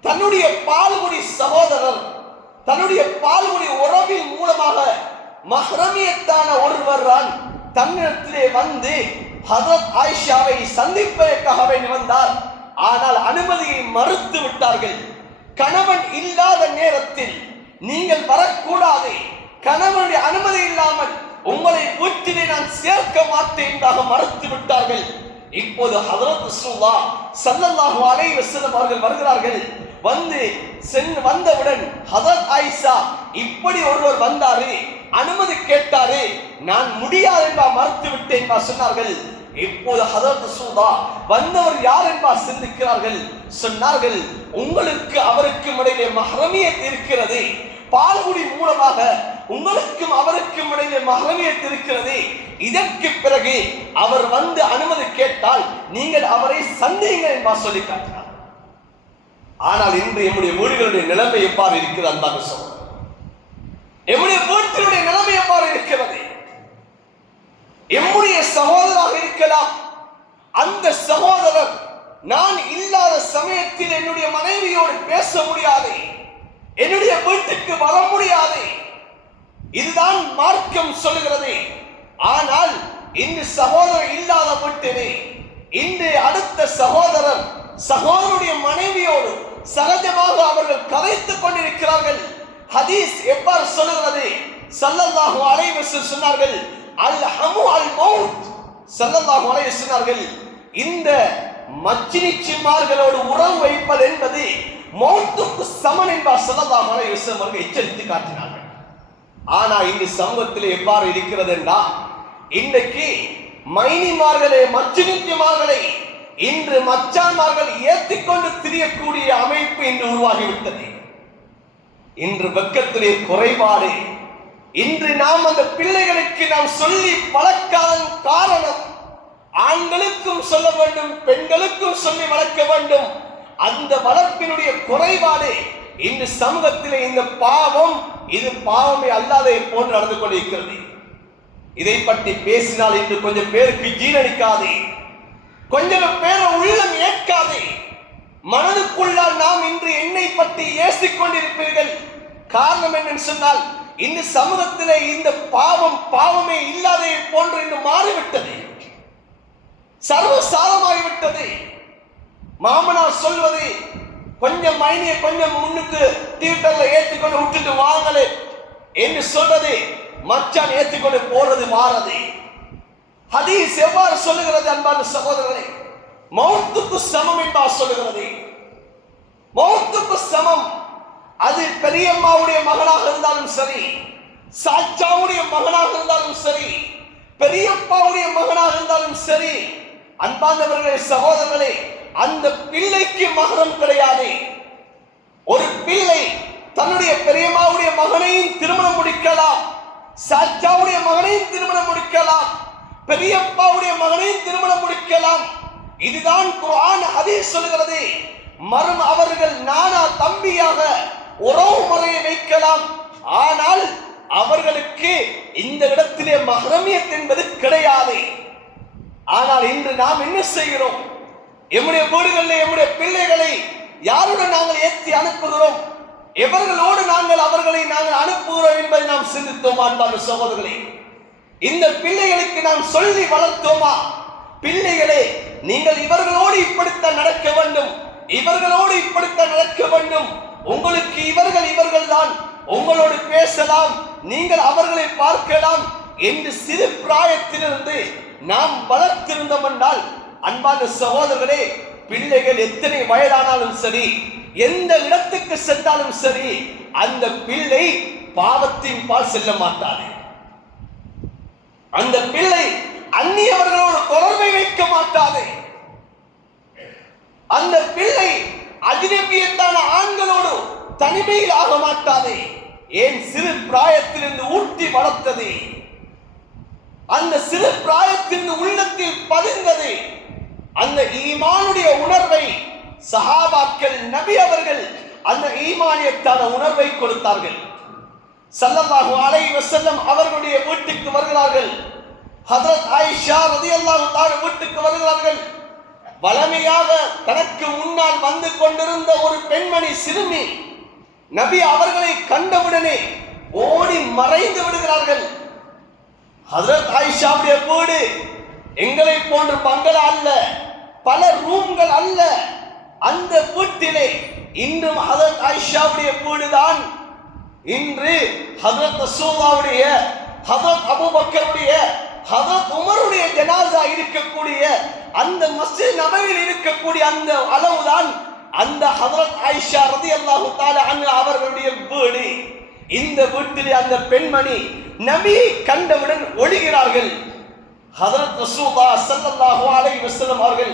தன்னுடைய பால்குடி சகோதரர், தன்னுடைய பால்குடி உறவின் மூலமாக மஹ்ரமியத்தான ஒருவர் தான் தன்னிடத்திலே வந்து ஹஜ்ரத் ஆயிஷாவை சந்திப்பதற்காக வந்தார். ஆனால் அனுமதியை மறுத்து விட்டார்கள். கணவன் இல்லாத நேரத்தில் நீங்கள் வரக்கூடாது, கணவனுடைய அனுமதி இல்லாமல் உங்களை வீட்டிலே நான் சேர்க்க மாட்டேன் என்றாக மறுத்து விட்டார்கள். இப்போது ஹஜ்ரத் ரசூலுல்லாஹ் ஸல்லல்லாஹு அலைஹி வஸல்லம் அவர்கள் வருகிறார்கள். வந்தவுடன் ஹஜ்ரத் ஆயிஷா இப்படி ஒருவர் வந்தாரு, அனுமதி கேட்டாரு, நான் முடியாது என்பா மறுத்து விட்டேன் என்பா சொன்னார்கள். இப்போது ஹஜ்ரத் ரசூலுல்லாஹ் வந்தவர் யார் என்பா சிந்திக்கிறார்கள். சொன்னார்கள், உங்களுக்கு அவருக்கும் இடையிலே மஹ்ரமியத் இருக்கிறது, பால்குடி மூலமாக உங்களுக்கும் அவருக்கும் இடையிலே மஹ்ரமியத் இருக்கிறது. இதற்கு பிறகு அவர் வந்து அனுமதி கேட்டால் நீங்கள் அவரை சந்தியுங்கள் என்பா சொல்லி காட்டினார். ஆனால் இன்று நம்முடைய வீடுகளுடைய நிலைமை எவ்வாறு இருக்கிறது அன்பான சகோதரர்? நம்முடைய வீட்டினுடைய நிலைமை எவ்வாறு இருக்கிறது? எம்முடைய சகோதராக இருக்கலாம், அந்த சகோதரர் நான் இல்லாத சமயத்தில் என்னுடைய மனைவியோடு பேச முடியாது, என்னுடைய வீட்டுக்கு வர முடியாது. இதுதான் மார்க்கம் சொல்லுகிறது. ஆனால் இன்று சகோதரர் இல்லாத வீட்டிலே இன்று அடுத்த சகோதரர் சகோதரருடைய மனைவியோடு சகஜமாக அவர்கள் கதைத்துக் கொண்டிருக்கிறார்கள். ஹதீஸ் எவ்வாறு சொல்லுகிறது? ஸல்லல்லாஹு அலைஹி வஸல்லம் சொன்னார்கள், அல் ஹமு அல் மௌத். ஸல்லல்லாஹு அலைஹி வஸல்லம் சொன்னார்கள், இந்த மச்சினிச்சிமார்களோடு உறவு வைப்பது என்பது மௌத்துக்கு சமன் என்பார் ஸல்லல்லாஹு அலைஹி வஸல்லம் அவர்கள் எச்சரித்து காட்டினார்கள். ஆனா இந்த சமூகத்தில் எவ்வாறு இருக்கிறது என்றால், இன்றைக்கு மைனிமார்களே மச்சினிச்சிமார்களை இன்று மச்சான்மார்கள் ஏற்றிக்கொண்டு திரியக்கூடிய அமைப்பு இன்று உருவாகிவிட்டது. இன்று வெட்கத்திலே குறைபாடு. இன்று நாம் அந்த பிள்ளைகளுக்கு நாம் சொல்லி பழக்காத காரணம், ஆண்களுக்கும் சொல்ல வேண்டும், பெண்களுக்கும் சொல்லி வளர்க்க வேண்டும். அந்த வளர்ப்பினுடைய குறைபாடு இந்த சமூகத்திலே இந்த பாவம், இது பாவமே அல்லாதே போன்று நடந்து கொண்டிருக்கிறது. இதை பற்றி பேசினால் இன்று கொஞ்சம் பேருக்கு ஜீரணிக்காது, கொஞ்சம் பேர உள்ளம் ஏற்காது. மனதுக்குள்ளால் நாம் இன்று என்னை பற்றி ஏசிக் கொண்டிருப்பீர்கள். காரணம் என்னன்னு சொன்னால், இந்த சமூகத்திலே இந்த பாவம் பாவமே இல்லாதே போன்று இன்று மாறிவிட்டது, சர்வசாரமாகிவிட்டது. மாமனார் சொல்வது, கொஞ்சம் மைனிய கொஞ்சம் முன்னுக்கு தியேட்டர்ல ஏற்றிக்கொண்டு விட்டுட்டு வாங்கலே என்று சொல்றது, மச்சான் ஏற்றிக்கொண்டு போறது மாறது. ஹதீஸ் எவ்வாறு சொல்லுகிறது அன்பான சகோதரர்களே? மௌத்துக்கு சமம் என்பார் சொல்லுகிறது. மௌத்துக்கு சமம். அது பெரியம்மாவுடைய மகனாக இருந்தாலும் சரி, சாச்சாவுடைய மகனாக இருந்தாலும் சரி, பெரியப்பாவுடைய மகனாக இருந்தாலும் சரி, அன்பானவர்களே சகோதரர்களே, அந்த பிள்ளைக்கு மகரம் கிடையாது. ஒரு பிள்ளை தன்னுடைய பெரியம்மாவுடைய மகனையும் திருமணம் முடிக்கலாம், சாச்சாவுடைய மகனையும் திருமணம் முடிக்கலாம், பெரியப்பாவுடைய மகனையும் திருமணம் முடிக்கலாம். இதுதான் குர்ஆன் ஹதீஸ் சொல்கிறது. மறும் அவர்கள் நானா தம்பியாக உறவு முறையை வைக்கலாம், ஆனால் அவர்களுக்கு இந்த இடத்திலே மஹ்ரமியத் என்பது கிடையாது. ஆனால் இன்று நாம் என்ன செய்கிறோம்? எம்முடைய வீடுகளில் எம்முடைய பிள்ளைகளை யாருடன் நாங்கள் ஏற்றி அனுப்புகிறோம்? எவர்களோடு நாங்கள் அவர்களை நாங்கள் அனுப்புகிறோம் என்பதை நாம் சிந்தித்தோமா அன்பான சகோதரர்களே? இந்த பிள்ளைகளுக்கு நாம் சொல்லி வளர்த்தோமா? பிள்ளைகளே, நீங்கள் இவர்களோடு இப்படித்தான் நடக்க வேண்டும், இவர்களோடு இப்படித்தான் நடக்க வேண்டும், உங்களுக்கு இவர்கள் தான் உங்களோடு பேசலாம், நீங்கள் அவர்களை பார்க்கலாம் என்று சிறு பிராயத்திலிருந்து நாம் வளர்த்திருந்தோம் என்றால், அன்பான சகோதரர்களே, பிள்ளைகள் எத்தனை வயதானாலும் சரி, எந்த இடத்துக்கு சென்றாலும் சரி, அந்த பிள்ளை பாவத்தின் பால் செல்ல மாட்டாது. அந்த பிள்ளை அந்நியவர்களோடு தொடர்பை வைக்க மாட்டாது. அந்த பிள்ளை அஜ்னபியத்தான ஆண்களோடு தனிமையில் ஆக மாட்டாது. ஏன்? சிறு பிராயத்திலிருந்து ஊட்டி வளர்த்தது, அந்த சிறு பிராயத்திலிருந்து உள்ளத்தில் பதிந்தது. அந்த ஈமானுடைய உணர்வை சஹாபாக்கள், நபி அவர்கள் அந்த ஈமானியத்தான உணர்வை கொடுத்தார்கள். ஸல்லல்லாஹு அலைஹி வஸல்லம் அவர்களுடைய வீட்டுக்கு வருகிறார்கள். ஹஜ்ரத் ஆயிஷா ரலியல்லாஹு தஆலா வீட்டுக்கு வருகிறார்கள். வளமையாக தனக்கு முன்னால் வந்து கொண்டிருந்த ஒரு பெண்மணி, சிறுமி, நபி அவர்களை கண்டவுடனே ஓடி மறைந்து விடுகிறார்கள். ஹஜ்ரத் ஆயிஷாவுடைய வீடு எங்களை போன்ற பங்களா அல்ல, பல ரூம்கள் அல்ல. அந்த வீட்டிலே இன்றும் ஹஜ்ரத் ஆயிஷாவுடைய வீடுதான் இன்று ஹஜ்ரத் ரசூலுல்லாஹ்வுடைய ஹஜ்ரத் அபூபக்கருடைய ஹஜ்ரத் உமருடைய ஜனாஸா இருக்கக்கூடிய அந்த மஸ்ஜித் நபவியில் இருக்கக்கூடிய அந்த அளவுதான் அந்த ஹஜ்ரத் ஆயிஷா ரலியல்லாஹு தஆலா அன்ஹா அவர்களுடைய வீடு. இந்த வீட்டிலே அந்த பெண்மணி நபியை கண்டவுடன் ஒளிகிறார்கள். ஹஜ்ரத் ரசூலுல்லாஹ் ஸல்லல்லாஹு அலைஹி வஸல்லம் அவர்கள்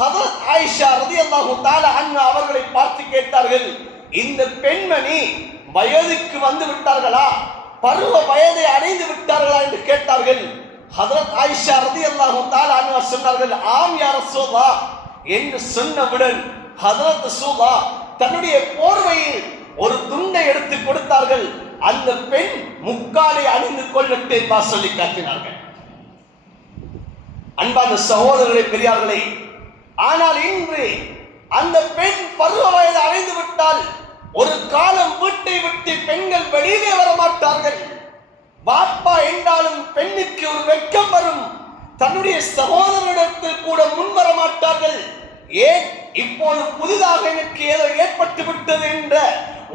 ஹஜ்ரத் ஆயிஷா ரலியல்லாஹு தஆலா அன்ஹா அவர்களை பார்த்து கேட்டார்கள், இந்த பெண்மணி வயதுக்கு வந்து விட்டார்களா, பருவ வயதை அடைந்து விட்டார்களா என்று கேட்டார்கள். ஹஜ்ரத் ஆயிஷா ரலியல்லாஹு தஆலா அன்ஹா சொன்னார்கள், ஆம் யா ரசூலுல்லாஹ் என்று சொன்னவுடன் ஹஜ்ரத் ரசூலுல்லாஹ் தன்னுடைய போர்வையில் ஒரு துண்டை எடுத்து கொடுத்தார்கள். அந்த பெண் முக்காலை அணிந்து கொள்ளட்டு என்று சொல்லி காட்டினார்கள். அன்பான சகோதரர்களே, பெரியார்களே, ஆனால் இன்று அந்த பெண் பருவ வயது அடைந்து விட்டால் ஒரு காலம் வீட்டை விட்டு பெண்கள் வெளியே வர மாட்டார்கள். பாப்பா என்றாலும் பெண்ணுக்கு ஒரு வெட்கம் வரும். தன்னுடைய சகோதரனிடத்தில் கூட முன்வர மாட்டார்கள். ஏன்? இப்போது புதிதாக எனக்கு ஏதோ ஏற்பட்டு விட்டது என்ற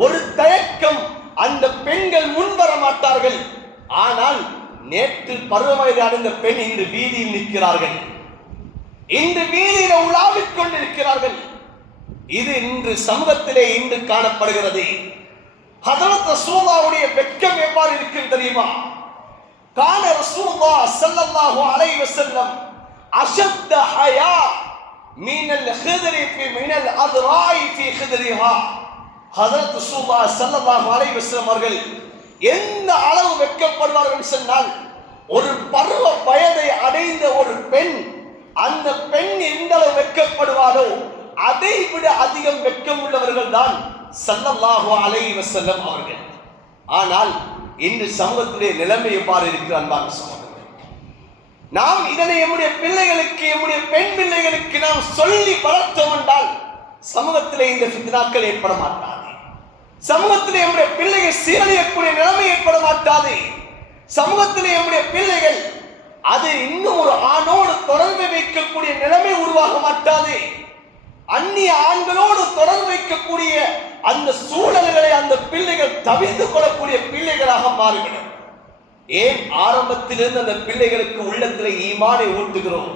ஒரு தயக்கம், அந்த பெண்கள் முன்வர மாட்டார்கள். ஆனால் நேற்று பருவ வயது அடைந்த பெண் இன்று வீதியில் நிற்கிறார்கள், இன்று வீதியில உலாவிக் கொண்டிருக்கிறார்கள். இது இன்று சமூகத்திலே இன்று காணப்படுகிறது. ஹஜ்ரத் ரசூலுல்லாஹ்வுடைய வெட்கம் எவ்வாறு இருக்கும் தெரியுமா? கான ரசூலுல்லாஹ் ஸல்லல்லாஹு அலைஹி வஸல்லம் அஷத்த ஹயா மினல் ஹித்ரி ஃபி மினல் அத்ராய் ஃபி ஹித்ரிஹா. ஹஜ்ரத் ரசூலுல்லாஹ் ஸல்லல்லாஹு அலைஹி வஸல்லம் அவர்கள் எந்த அளவு வெட்கப்படுவார்கள் சொன்னால், ஒரு பருவ வயதை அடைந்த ஒரு பெண், அந்த பெண் எந்த அளவு வெட்கப்படுவாரோ அதை விட அதிகம் வெட்கம் உள்ளவர்கள் தான் ஸல்லல்லாஹு அலைஹி வஸல்லம் அவர்கள். ஆனால் இன்று சமூகத்திலே நிலைமை எவ்வாறு இருக்கிற அன்பான சகோதரர்களே, நாம் இதனை நம்முடைய பிள்ளைகளுக்கு, நம்முடைய பெண் பிள்ளைகளுக்கு நாம் சொல்லி வளர்த்தோம் என்றால் சமூகத்திலே இந்த ஃபித்னாக்கள் ஏற்பட மாட்டாது. சமூகத்திலே நம்முடைய பிள்ளைகள் சீரழியக்கூடிய நிலைமை ஏற்பட மாட்டாது. சமூகத்திலே நம்முடைய பிள்ளைகள் அது இன்னும் ஒரு ஆணோடு தொடர்பு வைக்கக்கூடிய நிலைமை உருவாக மாட்டாது. அந்நிய ஆண்களோடு தொடர்பு வைக்கக்கூடிய அந்த சூழல்களை அந்த பிள்ளைகள் தவிர்த்து கொள்ளக்கூடிய பிள்ளைகளாக மாறிவிடும். ஏன்? ஆரம்பத்திலிருந்து அந்த பிள்ளைகளுக்கு உள்ளத்திலே ஈமானை ஊட்டுகிறோம்,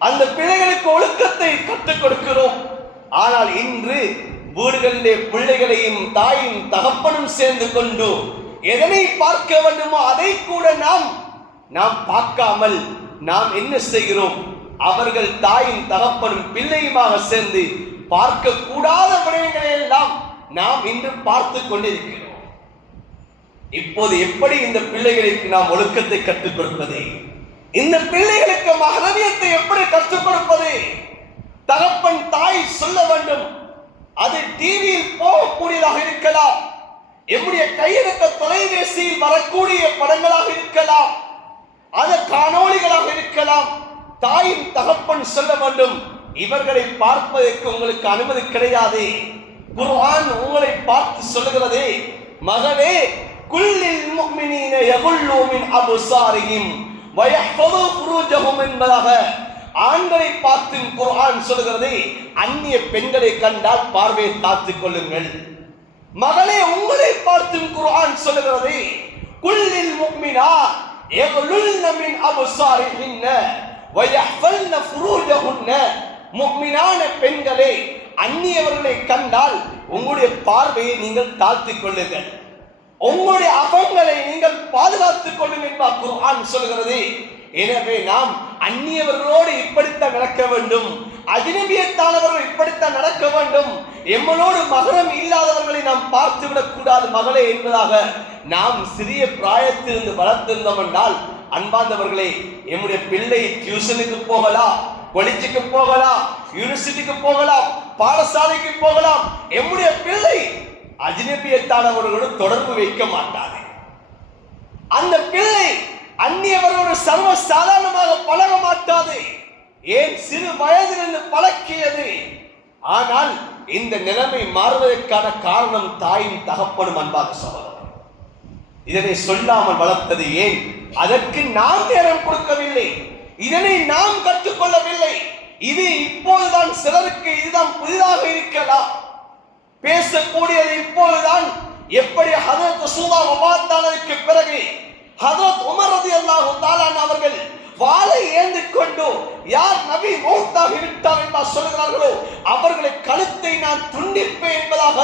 அந்த பிள்ளைகளுக்கு ஒழுக்கத்தை கற்றுக் கொடுக்கிறோம். ஆனால் இன்று வீடுகளிலே பிள்ளைகளையும் தாயும் தகப்பனும் சேர்ந்து கொண்டு எதனை பார்க்க வேண்டுமோ அதை கூட நாம் பார்க்காமல் நாம் என்ன செய்கிறோம்? அவர்கள் தாயும் தகப்பனும் பிள்ளையுமாக சேர்ந்து பார்க்க கூடாத விடயங்களை எல்லாம் நாம் இன்று பார்த்து கொண்டிருக்கிறோம். இப்போது எப்படி இந்த பிள்ளைகளுக்கு நாம் ஒழுக்கத்தை கற்றுக் கொடுப்பது? இந்த பிள்ளைகளுக்கு மஹரமியத்தை எப்படி கற்றுக் கொடுப்பது? தகப்பன் தாய் சொல்ல வேண்டும். அது டிவியில் போகக்கூடியதாக இருக்கலாம், எம்முடைய கையெழுத்த தொலைபேசியில் வரக்கூடிய படங்களாக இருக்கலாம், அது காணொளிகளாக இருக்கலாம். தாயின் தகப்பன் சொல்ல வேண்டும், இவர்களை பார்ப்பதற்கு உங்களுக்கு அனுமதி கிடையாது. குர்ஆன் உங்களை பார்த்து சொல்லுகிறது, மகனே குல்லில் முஃமினீன யகுல்லூ மின் அப்சாரிஹிம் வ யஹ்ஃபது ஃபுரூஜஹும் என்பதாக ஆண்களை பார்த்து குர்ஆன் சொல்லுகிறது, அந்நிய பெண்களை கண்டால் பார்வையை காத்துக் கொள்ளுங்கள். மகளே உங்களை பார்த்து குர்ஆன் சொல்லுகிறது, குல்லில் முஃமினா யகுல்லுன மின் அப்சாரிஹின்ன வ யஹ்ஃபல்ன ஃபுரூஜஹுன்ன. முஃமினான பெண்களே அந்நியவர்களை கண்டால் உங்களுடைய பார்வையை நீங்கள் தாழ்த்திக் கொள்ளுங்கள், உங்களுடைய அகங்களை நீங்கள் பாதுகாத்துக் கொள்ளுங்கள் என்பார் குர்ஆன் சொல்கிறது. எனவே நாம் அந்நியவர்களோடு இப்படித்தான் நடக்க வேண்டும், அஜ்னபியத்தானவர்கள் இப்படித்தான் நடக்க வேண்டும், எம்மளோடு மகரம் இல்லாதவர்களை நாம் பார்த்து விடக்கூடாது மகளே என்பதாக நாம் சிறிய பிராயத்திலிருந்து வளர்த்திருந்தோம் என்றால், அன்பார்ந்தவர்களே, எம்முடைய பிள்ளை டியூஷனுக்கு போகலாம், காலேஜுக்கு போகலாம், யூனிவர்சிட்டிக்கு போகலாம், பாடசாலைக்கு போகலாம், எம்முடைய பிள்ளை அஜ்னபியத்தானவர்களோடு தொடர்பு வைக்க மாட்டாது. அந்த பிள்ளை அந்நியவர்களோடு சர்வ சாதாரணமாக பழக மாட்டாது. ஏன்? சிறு வயதிலிருந்து பழக்கியது. ஆனால் இந்த நிலைமை மாறுவதற்கான காரணம் தாயும் தகப்பனும். அன்பாக சகோதரர், இதனை சொல்லாமல் வளர்த்தது ஏன்? அதற்கு நாம் நேரம் கொடுக்கவில்லை, இதனை நாம் கற்றுக்கொள்ளவில்லை. இது இப்போதுதான் சிலருக்கு இதுதான் புதிதாக இருக்கலாம், பேசக்கூடியது இப்போதுதான். எப்படி ஹஜ்ரத் ரசூலுல்லாஹ் வஃபாத்தானதற்கு பிறகு ஹஜ்ரத் உமர் ரலியல்லாஹு தஆலா அவர்கள் வாளை ஏந்தி கொண்டு யார் நபி மௌத்தாகி விட்டார் என்று சொல்கிறார்களோ அவர்களை கழுத்தை நான் துண்டிப்பேன் என்பதாக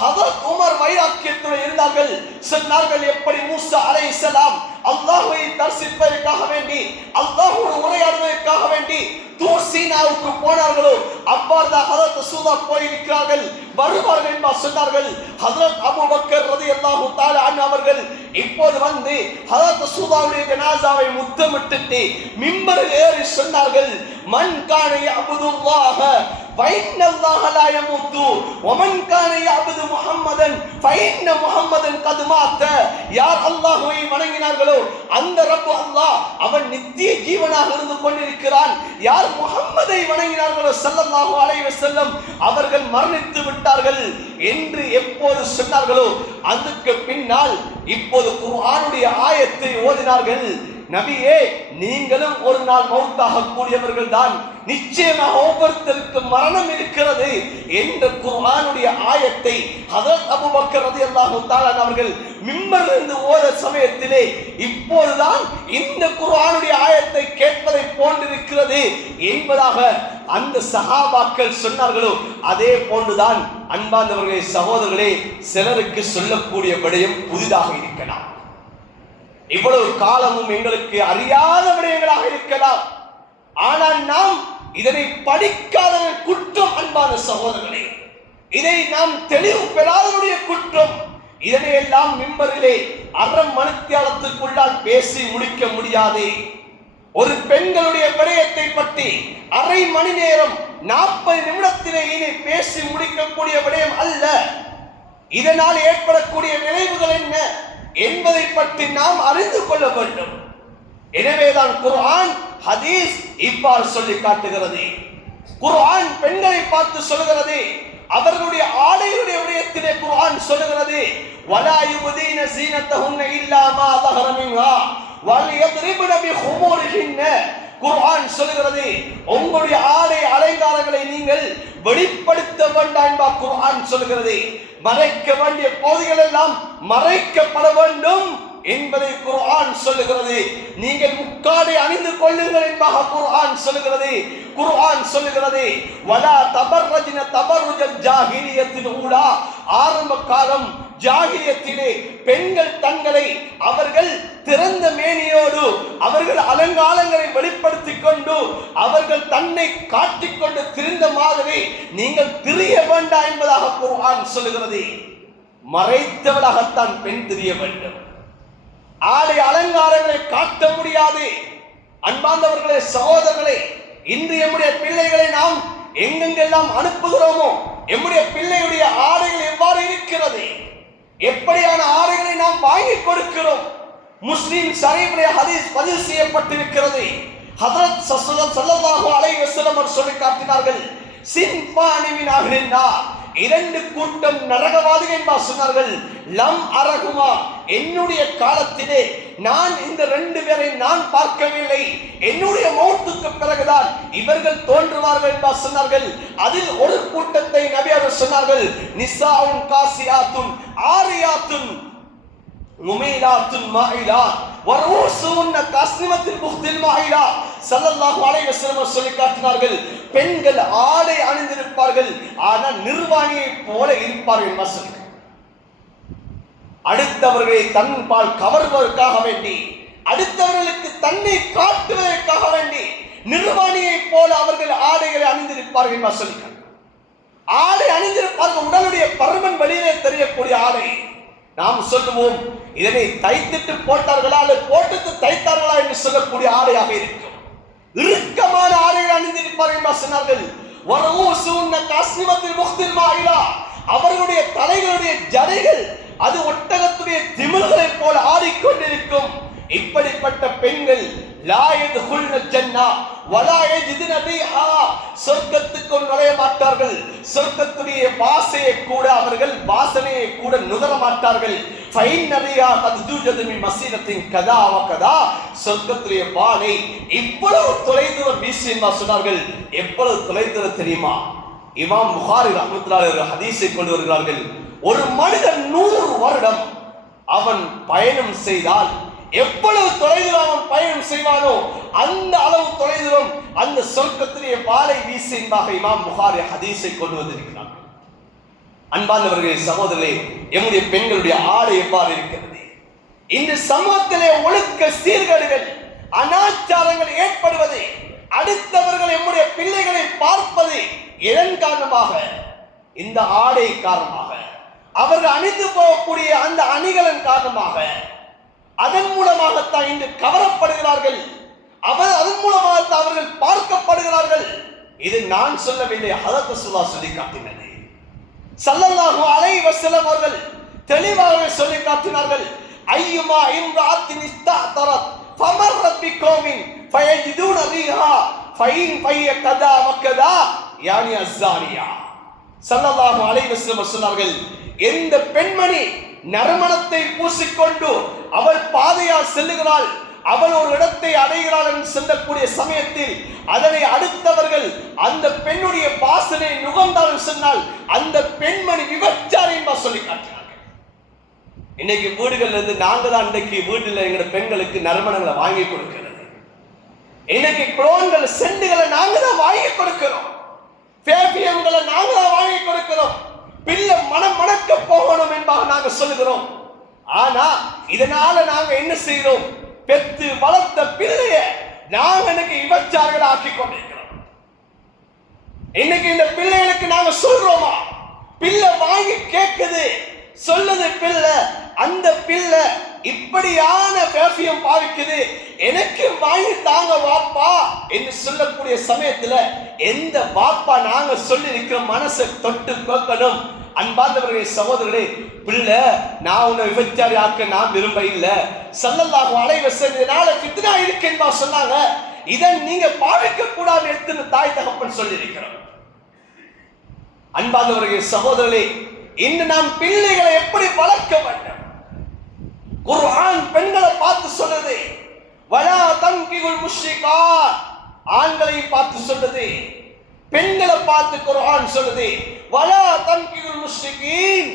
ஹஜ்ரத் உமர் வைராக்கியத்துடன் இருந்தார்கள். சொன்னார்கள், எப்படி மூசா அலைஹிஸ்ஸலாம் அல்லாஹ்வை தரிசிப்பதற்காக வேண்டி அல்லாஹ்வோடு உரையாடுவதற்காக வேண்டி தூர் சீனாவுக்கு போனார்களோ அவ்வாறுதான் ஹஜ்ரத் ரசூலா போயிருக்கிறார்கள், வருவார்கள் என்று சொன்னார்கள். ஹஜ்ரத் அபூபக்கர் ரலியல்லாஹு தஆலா அன்ஹு அவர்கள் இப்போது வந்து ஹஜ்ரத் ரசூலுல்லாஹ்வுடைய ஜனாஸாவை முத்தமிட்டு மிம்பரில் ஏறி சொன்னார்கள், மன் கான யஅபுதுல்லாஹ ஃபைன்னல்லாஹ லா யமூது வமன் கான யஅபுது முஹம்மதன் ஃபைன்ன முஹம்மதன் கத் மாத. யார் அல்லாஹ்வை வணங்கினார்களோ அந்த ரப்பு அல்லாஹ் அவன் நித்திய ஜீவனாக இருந்து கொண்டிருக்கிறான். யார் முஹம்மதை வணங்கினார்களோ ஸல்லல்லாஹு அலைஹி வஸல்லம் அவர்கள் மரணித்து விட்டார்கள் என்று எப்போது சொன்னார்களோ அதுக்கு பின்னால் இப்போது குர்ஆனுடைய ஆயத்தை ஓதினார்கள். நபியே, நீங்களும் ஒரு நாள் மௌத்தாக கூடியவர்கள் தான், நிச்சயமாக ஒவ்வொருத்தருக்கும் மரணம் இருக்கிறது என்ற குர்ஆனுடைய ஆயத்தை ஹஜ்ரத் அபூபக்கர் ரலியல்லாஹு தஆலா அவர்கள் மிம்பரிலிருந்து ஓத சமயத்திலே இப்போதுதான் இந்த குர்ஆனுடைய ஆயத்தை கேட்பதை போன்றிருக்கிறது என்பதாக அந்த சஹாபாக்கள் சொன்னார்களோ அதே போன்றுதான் அன்பார்ந்தவர்களே, சகோதரர்களே, சிலருக்கு சொல்லக்கூடிய விடயம் புதிதாக இருக்கலாம். இவ்வளவு காலமும் எங்களுக்கு அறியாத விடயங்களாக இருக்கலாம். ஆனால் நாம் இதனை படிக்காத குற்றம். அன்பான சகோதரர்களே, இதை நாம் தெளிவு பெறாதவருடைய குற்றம். இதனை எல்லாம் மிம்பரிலே அரை மணித்தியாலத்துக்குள்ளால் பேசி முடிக்க முடியாது. ஒரு பெண்களுடைய விடயத்தை பற்றி அரை மணி நேரம் 40 நிமிடத்திலே இனி பேசி முடிக்கக்கூடிய விடயம் அல்ல. இதனால் ஏற்படக்கூடிய விளைவுகள் என்ன என்பதை பற்றி நாம் அறிந்து கொள்ள வேண்டும். எனவேதான் குர்ஆன் ஹதீஸ் இவ்வாறு சொல்லி காட்டுகிறது. குர்ஆன் பெண்களை பார்த்து சொல்கிறது, அவர்களுடைய ஆடையுடைய விடயத்திலே குர்ஆன் சொல்கிறது, வலா யுபதீன ஸீனத்தஹுன்ன இல்லா மா ظهر மின்ஹா வல்யத்ரிபுன பிஹுமூரிஹின்ன. குர்ஆன் சொல்கிறது, உங்களுடைய ஆடை அலங்காரங்களை நீங்கள் வெளிப்படுத்த வேண்டாம் என்பா குர்ஆன் சொல்கிறது. மறைக்க வேண்டிய பகுதிகள் எல்லாம் மறைக்கப்பட வேண்டும் என்பதை குர்ஆன் சொல்லுகிறது. நீங்கள் முக்காடை அணிந்து கொள்ளுங்கள் என்பதாக குர்ஆன் சொல்லுகிறது. குர்ஆன் சொல்லுகிறது, வலா தபர்ரஜ்ன தபர்ருஜல் ஜாஹிலியத்தின் ஊலா. ஆரம்ப காலம் ஜாஹிலியத்திலே பெண்கள் தங்களை அவர்கள் திறந்த மேனியோடு அவர்கள் அலங்காரங்களை வெளிப்படுத்திக் கொண்டு அவர்கள் தன்னை காட்டிக்கொண்டு திரிந்த மாதிரி நீங்கள் திரிய வேண்டாம் என்பதாக குர்ஆன் சொல்லுகிறது. மறைத்தவளாகத்தான் பெண் திரிய வேண்டும். ஆடை அலங்காரங்களை காட்ட முடியாது. அன்பார்ந்தவர்களே, சகோதரர்களே, இன்று எம்முடைய பிள்ளைகளை நாம் எங்கெங்கெல்லாம் அனுப்புகிறோமோ எம்முடைய பிள்ளையுடைய ஆடைகள் எவ்வாறு இருக்கிறது, எப்படியான ஆடைகளை நாம் வாங்கி கொடுக்கிறோம். முஸ்லிம் ஷரீஃபிலே ஹதீஸ் பதிவு செய்யப்பட்டிருக்கிறது. ஹஜ்ரத் ஸல்லல்லாஹு அலைஹி வஸல்லம் சொல்லி காட்டினார்கள், சின்பானி மின் அஹ்லின் நார், 2 கூட்டம் நரகவாதிகள் என்று சொன்னார்கள். லம் அரகுமா, என்னுடைய காலத்திலே நான் இந்த 2 பேரை நான் பார்க்கவில்லை, என்னுடைய மௌத்துக்கு பிறகுதான் இவர்கள் தோன்றுவார்கள் என்று சொன்னார்கள். அதில் ஒரு கூட்டத்தை நபி அவர்கள் சொன்னார்கள், நிசாஉன் காசியாத்துன் ஆரியாத்துன் முமைலாத்துன் மாயிலா வரூசுன்ன கஸ்னிமத்தில் புக்தில் மாயிலா. ஸல்லல்லாஹு அலைஹி வஸல்லம் சொல்லி காட்டினார்கள், பெண்கள் ஆடை அணிந்திருப்பார்கள் ஆனால் நிர்வாணியை போல இருப்பார்கள் என்று. அடுத்தவர்களை தன்பால் கவர்வதற்காக வேண்டி, அடுத்தவர்களுக்கு தன்னை காட்டுவதற்காக வேண்டி நிர்வாணியை போல அவர்கள் ஆடைகளை அணிந்திருப்பார்கள் என்று சொல்லிட்டார். ஆடை அணிந்திருப்பார்கள், உடலுடைய பருமன் வெளியிலே தெரியக்கூடிய ஆடை. நாம் சொல்லுவோம், இதனை தைத்துட்டு போட்டார்களா அல்லது போட்டு தைத்தார்களா என்று சொல்லக்கூடிய ஆடையாக இருக்கும். இறுக்கமான ஆடைகள் அணிந்திருப்பார்கள் என்று சொன்னார்கள். அவர்களுடைய தலைகளுடைய ஜடைகள் அது ஒட்டகத்துடைய திமில்களை போல ஆடிக்கொண்டிருக்கும். இப்படிப்பட்ட பெண்கள் லா யதுகுல்ன ஜன்னா வலா யஜிதுன ரீஹா, சொர்க்கத்துக்கு நுழைய மாட்டார்கள். சொர்க்கத்துடைய வாசையை கூட அவர்கள் வாசனையை கூட நுகர மாட்டார்கள். ஃபைன் ரீஹா கத் ஜூஜது மின் மஸீரத்தின் கதா வ கதா, சொர்க்கத்துடைய வாடை இவ்வளவு தொலைதூரம் வீசுமா சொன்னார்கள். எவ்வளவு தொலைதூரம் தெரியுமா? இமாம் புகாரி ரஹ்மத்துல்லாஹி அலைஹி ஹதீஸை கொண்டு வருகிறார்கள். ஒரு மனிதன் 100 வருடம் அவன் பயணம் செய்தால் எவ்வளவு தொலைதூரம் பயணம் செய்வானோ அந்த அளவு தொலைதூரம் அந்த சொர்க்கத்திலே வாளை வீசி என்பதாக இமாம் புகாரி ஹதீஸை கொண்டு வந்திருக்கிறார். அன்பானவர்களே, சகோதரர்களே, எம்முடைய பெண்களுடைய ஆடை எவ்வாறு இருக்கிறது? இந்த சமூகத்திலே ஒழுக்க சீர்கேடுகள், அனாச்சாரங்கள் ஏற்படுவது, அடுத்தவர்கள் எம்முடைய பிள்ளைகளை பார்ப்பது எதன் காரணமாக? இந்த ஆடை காரணமாக, அவர்கள் அணிந்து போகக்கூடிய அந்த அணிகளின் காரணமாக. அதன் மூலமாகத்தான் இன்று கவரப்படுகிறார்கள், அதன் மூலமாகத்தான் அவர்கள் பார்க்கப்படுகிறார்கள். இது நான் சொல்லவில்லை, ஹதரத் ரசூலுல்லாஹ் சொல்லி காட்டினது. ஸல்லல்லாஹு அலைஹி வஸல்லம் அவர்கள் தெளிவாக சொல்லி காட்டினார்கள். ஐயுமா இம்ராத்தின் இஸ்தஅதரத் ஃபமர்ரத் பிகௌமின் ஃபயஜிதுன ரீஹா ஃபைன் ஃபைய கதா வகதா யானி அஸ்ஸாரியா. ஸல்லல்லாஹு அலைஹி வஸல்லம் சொன்னார்கள், எந்த பெண்மணி நறுமணத்தை பூசிக்கொண்டு அவள் பாதையால் செல்லுகிறாள், அவள் ஒரு இடத்தை அடைகிறாள் என்று சொல்லக்கூடிய சமயத்தில் அதனை அடுத்தவர்கள் அந்த பெண்ணுடைய வாசனை நுகர்ந்தால் சொன்னால் அந்த பெண்மணி விபச்சாரி என்பா சொல்லி காட்டினார்கள். இன்னைக்கு வீடுகள்ல இருந்து நாங்க தான் இன்றைக்கு வீட்டில் எங்க பெண்களுக்கு நறுமணங்களை வாங்கி கொடுக்கிறது. இன்னைக்கு குளோன்கள் செண்டுகளை நாங்க தான் வாங்கி கொடுக்கிறோம், பேபியங்களை நாங்க தான் வாங்கி கொடுக்கிறோம். பிள்ளை மனம் மணக்க போகணும் என்பதாக நாங்க சொல்லுகிறோம். ஆனா இதனால நாங்க என்ன செய்கிறோம்? பெத்து வளர்த்த பிள்ளைய நாங்க இன்னைக்கு விபச்சாரிகளை ஆக்கி கொண்டிருக்கிறோம். இன்னைக்கு இந்த பிள்ளைகளுக்கு நாங்க சொல்றோமா? பிள்ளை வாங்கி கேட்குது, சொல்லுது பிள்ளை, அந்த பிள்ளை இப்படியான பெர்ஃபியூம் பாவிக்குது, எனக்கு வாங்கி தாங்க வாப்பா என்று சொல்லக்கூடிய சமயத்துல எந்த வாப்பா நாங்க சொல்லி இருக்கிற மனசை தொட்டு கேட்கணும். அன்பார்ந்தவர்களே, சகோதரர்களே, பிள்ளை நான் உன்னை விபச்சாரி ஆக்க நான் விரும்ப இல்லை. ஸல்லல்லாஹு அலைஹி வஸல்லம் இதனால ஃபித்னா இருக்கு என்பா சொன்னாங்க. இதை நீங்க பாவிக்க கூடாது எடுத்து தாய் தகப்பன் சொல்லி இருக்கிறோம். அன்பார்ந்தவர்களே, சகோதரர்களே, இன்று நாம் பிள்ளைகளை எப்படி வளர்க்க வேண்டும்? குர்ஆன் பெண்களை பார்த்து சொல்லுது, வலா தன்கிகுல் முஷ்ரிகாத். ஆண்களை பார்த்து சொல்லுது, பெண்களை பார்த்து குர்ஆன் சொல்லுது, வலா தன்கிகுல் முஷ்ரிகீன்.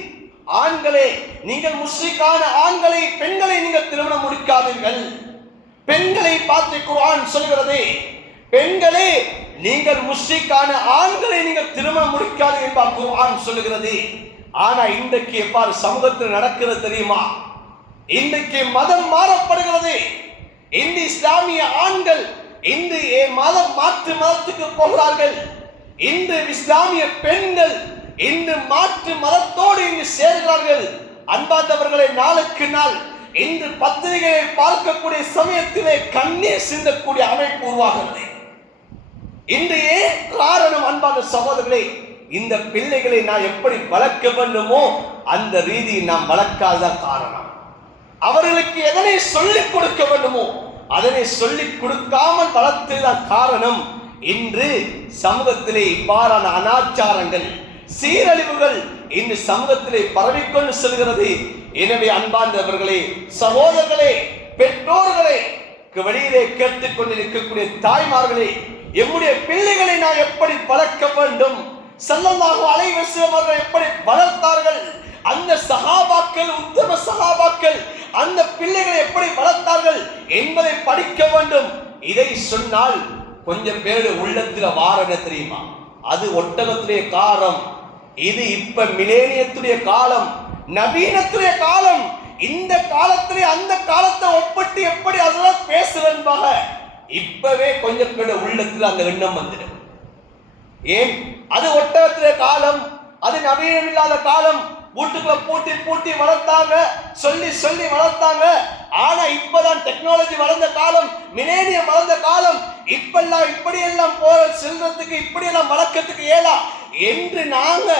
ஆண்களே, நீங்கள் முஷ்ரிக்கான ஆண்களை பெண்களை நீங்கள் திருமணம் முடிக்காதீர்கள். பெண்களை பார்த்து குர்ஆன் சொல்கிறது, பெண்களே நீங்கள் முஷ்ரிக்கான ஆண்களை நீங்கள் திருமணம் முடிக்காதீர்கள் என்பார் குர்ஆன் சொல்லுகிறது. ஆனா இன்றைக்கு எவ்வாறு சமூகத்தில் நடக்கிறது தெரியுமா? இன்றைக்கு மதம் மாறப்படுகிறது. இந்த இஸ்லாமிய ஆண்கள் இன்று மாற்று மதத்துக்கு போகிறார்கள். இன்று இஸ்லாமிய பெண்கள் இன்று மாற்று மதத்தோடு இங்கு சேர்கிறார்கள். அன்பார்ந்தவர்களை, நாளுக்கு நாள் இன்று பத்திரிகையை பார்க்கக்கூடிய சமயத்திலே கண்ணீர் சிந்தக்கூடிய அமைப்பு உருவாகிறது. இன்று ஏன் காரணம்? அன்பான சகோதரர்களே, இந்த பிள்ளைகளை நான் எப்படி வளர்க்க வேண்டுமோ அந்த ரீதியில் நாம் வளர்க்காததான் காரணம். அவர்களுக்கு எதனை சொல்லிக் கொடுக்க வேண்டுமோ அதனை சொல்லிக் கொடுக்காமல் வளர்த்ததுதான் காரணம். இன்று சமூகத்திலே இவ்வாறான அனாச்சாரங்கள், சீரழிவுகள் இன்று சமூகத்திலே பரவிக்கொண்டு செல்கிறது. எனவே அன்பார்ந்தவர்களே, சகோதரர்களே, பெற்றோர்களே, வெளியிலே கேட்டுக் கொண்டிருக்கக்கூடிய தாய்மார்களே, எம்முடைய பிள்ளைகளை நான் எப்படி வளர்க்க வேண்டும்? ஸல்லல்லாஹு அலைஹி வஸல்லம் அவர்கள் எப்படி வளர்த்தார்கள்? அந்த சஹாபாக்கள், உத்தம சஹாபாக்கள் அந்த பிள்ளைகளை எப்படி வளர்த்தார்கள் என்பதை படிக்க வேண்டும். இதை சொன்னால் கொஞ்சம் பேரு உள்ளத்துல வாரண தெரியுமா? அது ஒட்டகத்துடைய காலம். இது இப்ப மிலேனியத்துடைய காலம், நவீனத்துடைய காலம். இந்த காலத்திலே அந்த காலத்தை ஒப்பிட்டு எப்படி அதெல்லாம் பேசுறேன்பாக இப்பவே கொஞ்சம் பேரு உள்ளத்துல அந்த எண்ணம் வந்துடும். ஏன்? அது ஒட்டகத்துடைய காலம், அது நவீனம் இல்லாத காலம். வீட்டுக்குள்ள பூட்டி பூட்டி வளர்த்தாங்க, சொல்லி சொல்லி வளர்த்தாங்க. ஆனா இப்பதான் டெக்னாலஜி வளர்ந்த காலம், மிலேனியம் வளர்ந்த காலம். இப்பெல்லாம் இப்படியெல்லாம் போற செல்றதுக்கு, இப்படியெல்லாம் வளர்க்கறதுக்கு ஏலா என்று நாங்க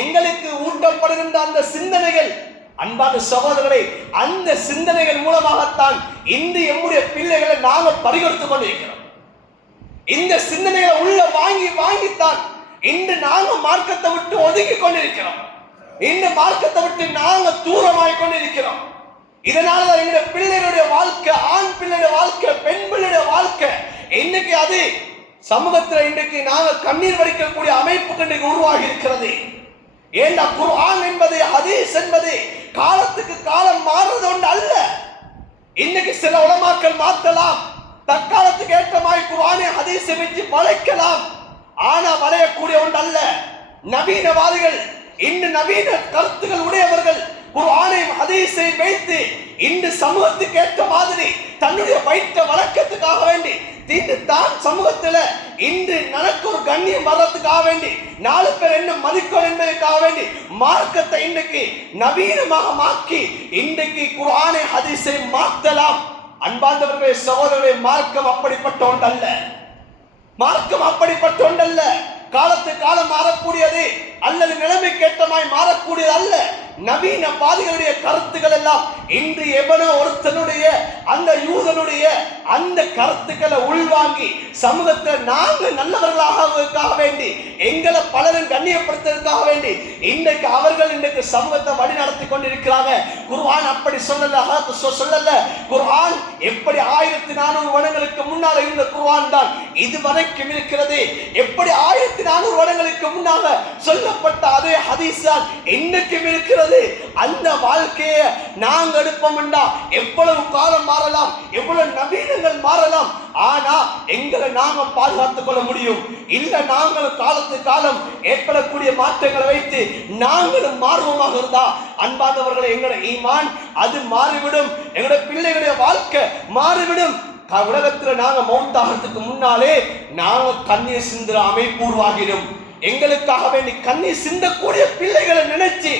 எங்களுக்கு ஊட்டப்படுகின்ற அந்த சிந்தனைகள், அன்பான சகோதரர்களே, அந்த சிந்தனைகள் மூலமாகத்தான் இன்று எம்முடைய பிள்ளைகளை நாங்க பறிகொடுத்துக் கொண்டிருக்கிறோம். இந்த சிந்தனைகளை உள்ள வாங்கி வாங்கித்தான் இன்று நாங்க மார்க்கத்தை விட்டு ஒதுக்கி கொண்டிருக்கிறோம். இந்த மார்க்கத்தை விட்டு நாங்க தூரமாய் கொண்டிருக்கிறோம். இதனாலதான் எங்க பிள்ளைகளுடைய வாழ்க்கை, ஆண் பிள்ளையுடைய வாழ்க்கை, பெண் பிள்ளையுடைய வாழ்க்கை இன்னைக்கு அது சமூகத்தில் இன்றைக்கு நாங்க கண்ணீர் வடிக்கக்கூடிய அமைப்பு இன்றைக்கு உருவாகி இருக்கிறது. ஏன்னா குர்ஆன் என்பது, ஹதீஸ் என்பது காலத்துக்கு காலம் மாறுறது ஒன்று அல்ல. இன்னைக்கு சில உலமாக்கள் மாத்தலாம், தற்காலத்துக்கு ஏற்ற மாதிரி குர்ஆனை ஹதீஸை வச்சு வளைக்கலாம். ஆனா வளையக்கூடிய ஒன்று அல்ல. நவீனவாதிகள், இன்று நவீன கருத்துக்கள் உடையவர்கள் குர்ஆனை ஹதீஸை வைத்து இன்று சமூகத்துக்கு ஏற்ற மாதிரி தன்னுடைய வைத்த வழக்கத்துக்காக வேண்டி தான் சமூகத்துல இன்று எனக்கு ஒரு கண்ணியம் வர்றதுக்காக வேண்டி 4 பேர் என்ன மதிக்கும் என்பதற்காக வேண்டி மார்க்கத்தை இன்றைக்கு நவீனமாக மாற்றி இன்றைக்கு குர்ஆனை ஹதீஸை மாற்றலாம். அன்பார்ந்தவர்களே, சகோதரர்களே, மார்க்கம் அப்படிப்பட்ட ஒன்றல்ல. மார்க்கம் அப்படிப்பட்ட ஒன்றல்ல. காலத்துக்கு காலம் மாறக்கூடியது அல்லது நிலைமைக்கேற்றமாய் மாறக்கூடியது அல்ல. நவீனவாதிகளுடைய கருத்துக்கள் எல்லாம் இன்று எவனோ ஒருத்தனுடைய அந்த யூதனுடைய அந்த கருத்துக்களை உள்வாங்கி சமூகத்தை நாங்கள் நல்லவர்களாக வேண்டி எங்களை பலரும் கண்ணியப்படுத்துவதற்காக வேண்டி இன்றைக்கு அவர்கள் இன்றைக்கு சமூகத்தை வழி நடத்தி கொண்டிருக்கிறாங்க. குர்ஆன் அப்படி சொல்லல. குர்ஆன் எப்படி 1400 வருடங்களுக்கு முன்னால் இருந்த குர்ஆன் தான் இதுவரைக்கும் இருக்கிறது. எப்படி 1400 வருடங்களுக்கு முன்னாக சொல்லப்பட்ட அதே ஹதீஸ் தான் இன்னைக்கும் இருக்கிறது. அந்த வாழ்க்கையை நாங்க எடுப்போம்டா எவ்வளவு காலம் மாறலாம், எவ்வளவு நவீனங்கள் மாறலாம், ஆனா எங்களை நாங்க பாதுகாத்துக் கொள்ள முடியும். இல்ல நாங்களும் காலத்துக்கு காலம் ஏற்படக்கூடிய மாற்றங்களை வைத்து நாங்களும் மாறுவோமாக இருந்தா அன்பானவர்களை எங்களுடைய ஈமான் அது மாறிவிடும். எங்களுடைய பிள்ளைகளுடைய வாழ்க்கை மாறிவிடும். உலகத்துல நாங்க மௌத்தாகிறதுக்கு முன்னாலே நாங்க கண்ணீர் சிந்துற அமைப்பு உருவாகிடும். எங்களுக்காக வேண்டி கண்ணீர் சிந்தக்கூடிய பிள்ளைகளை நினைச்சு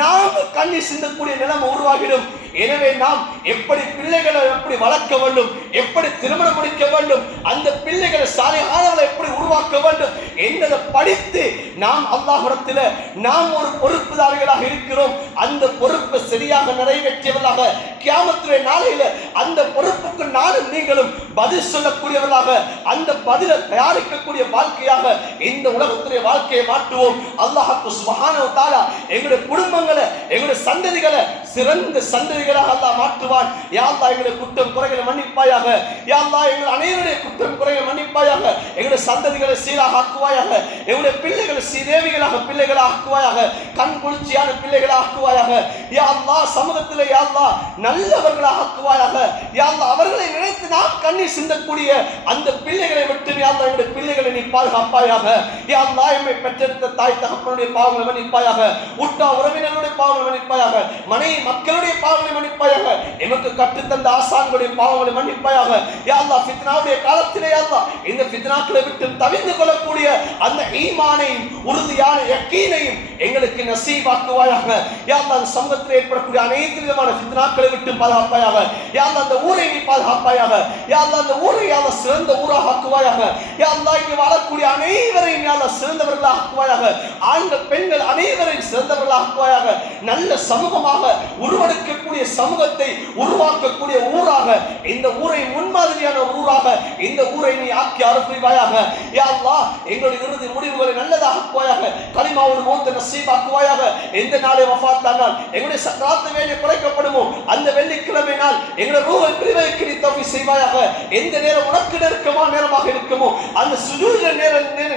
நாம கண்ணீர் சிந்தக்கூடிய நிலைமை உருவாகிடும். எனவே நாம் எப்படி பிள்ளைகளை எப்படி வளர்க்க வேண்டும், எப்படி திருமணம் முடிக்க வேண்டும், அந்த பிள்ளைகளை சாலிஹானவர்களை எப்படி உருவாக்க வேண்டும் என்பதை படித்து நாம் அல்லாஹ்விடத்தில் நாம் ஒரு பொறுப்புதாரிகளாக இருக்கிறோம். அந்த பொறுப்பை சரியாக நிறைவேற்றியவர்களாக கியாமத்துடைய நாளையில அந்த பொறுப்புக்கு நானும் நீங்களும் பதில் சொல்லக்கூடியவர்களாக அந்த பதிலை தயாரிக்கக்கூடிய வாழ்க்கையாக இந்த உலகத்துடைய வாழ்க்கையை மாற்றுவோம். அல்லாஹ் சுப்ஹானஹு வ தஆலா எங்களுடைய குடும்பங்களை எங்களுடைய சந்ததிகளை சிறந்த சந்ததிகளாக அல்லாஹ் மாற்றுவான். யா அல்லாஹ் எங்களுடைய குற்றம் குறைகளை மன்னிப்பாயாக. யா அல்லாஹ் எங்கள் அனைவருடைய குற்றம் குறைகளை மன்னிப்பாயாக. எங்களுடைய சந்ததிகளை சீராக ஆக்குவாயாக. எங்களுடைய பிள்ளைகளை சீதேவிகளாக பிள்ளைகளை ஆக்குவாயாக. கண் குளிர்ச்சியான பிள்ளைகளை ஆக்குவாயாக. யா அல்லாஹ் சமூகத்திலே யா அல்லாஹ் நல்லவர்களாக ஆக்குவாயாக. யா அல்லாஹ் அவர்களை நினைத்து நாம் கண்ணீர் சிந்தக்கூடிய அந்த பிள்ளைகளை விட்டு யா அல்லாஹ் எங்களுடைய பிள்ளைகளை நீ பாதுகாப்பாயாக. யா அல்லாஹ் எம்மை பெற்றெடுத்த தாய் தகப்பனுடைய பாவங்களை மன்னிப்பாயாக. உற்றார் உறவினர்களுடைய பாவங்களை மன்னிப்பாயாக. மனைவி மக்களுடைய பாவங்களை மன்னிப்பாயாக. எமக்கு கற்றுத்தந்த ஆசான்களுடைய பாவங்களை மன்னிப்பாயாக. யா அல்லாஹ் ஃபித்னாவுடைய காலத்திலே யா அல்லாஹ் இந்த ஃபித்னாக்களை விட்டு தவிர்த்து கொள்ளக்கூடிய அந்த ஈமானையும் உறுதியான யக்கீனையும் எங்களுக்கு நசீபாக்குவாயாக. யா அல்லாஹ் அந்த சமூகத்தில் ஏற்படக்கூடிய அனைத்து விதமான ஃபித்னாக்களை விட்டு பாதுகாப்பாயாக. யா அல்லாஹ் அந்த ஊரை நீ பாதுகாப்பாயாக. யா அல்லாஹ் அந்த ஊரை யா அல்லாஹ் சிறந்த ஊராக ஆக்குவாயாக. யா அல்லாஹ் இங்கே வாழக்கூடிய அனைவரையும் யா அல்லாஹ் சிறந்தவர்களாக ஆக்குவாயாக. ஆண்கள் பெண்கள் அனைவரையும் சிறந்தவர்களாக ஆக்குவாயாக. நல்ல சமூகமாக உருவெடுக்கக்கூடிய சமூகத்தை உருவாக்கக்கூடிய ஊராக இந்த ஊரை முன்மாதிரியான ஊராக இந்த ஊரை நீ ஆக்கி அருள்வாயாக. யா அல்லாஹ் எங்களுடைய இறுதி முடிவுகளை நல்லதாக ஆக்குவாயாக. கலிமாவோடு மௌத்தை நசீபாக்குவாயாக. எந்த நாளை வஃபாத் ஆனால் எங்களுடைய சக்கராத்து வேலை குறைக்கப்படுமோ அந்த வெள்ளிக்கிழமை நாள் எங்களுடைய ரூஹை பிரிவதற்கு நீ தௌஃபீக் செய்வாயாக. எந்த நேரம் உனக்கு நெருக்கமான நேரமாக இருக்குமோ அந்த சுஜூத்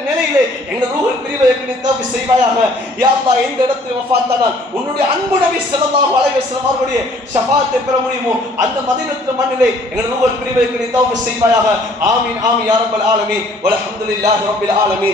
நிலையிலே எங்களுடைய ரூஹை பிரிவதற்கு நீ தௌஃபீக் செய்வாயாக. யா அல்லாஹ் எந்த இடத்தில் வஃபாத் ஆனால் உன்னுடைய அன்பு நபி ஸல்லல்லாஹு அலைஹி வஸல்லம் அவர்களுடைய ஷஃபாஅத்தை பெற முடியுமோ அந்த மதீனத்து மண்ணிலே எங்களுடைய ரூஹை பிரிவதற்கு நீ தௌஃபீக் செய்வாயாக. ஆமீன் ஆமீன் யா ரப்பல் ஆலமீன் வல்ஹம்துலில்லாஹி ரப்பில் ஆலமீன்.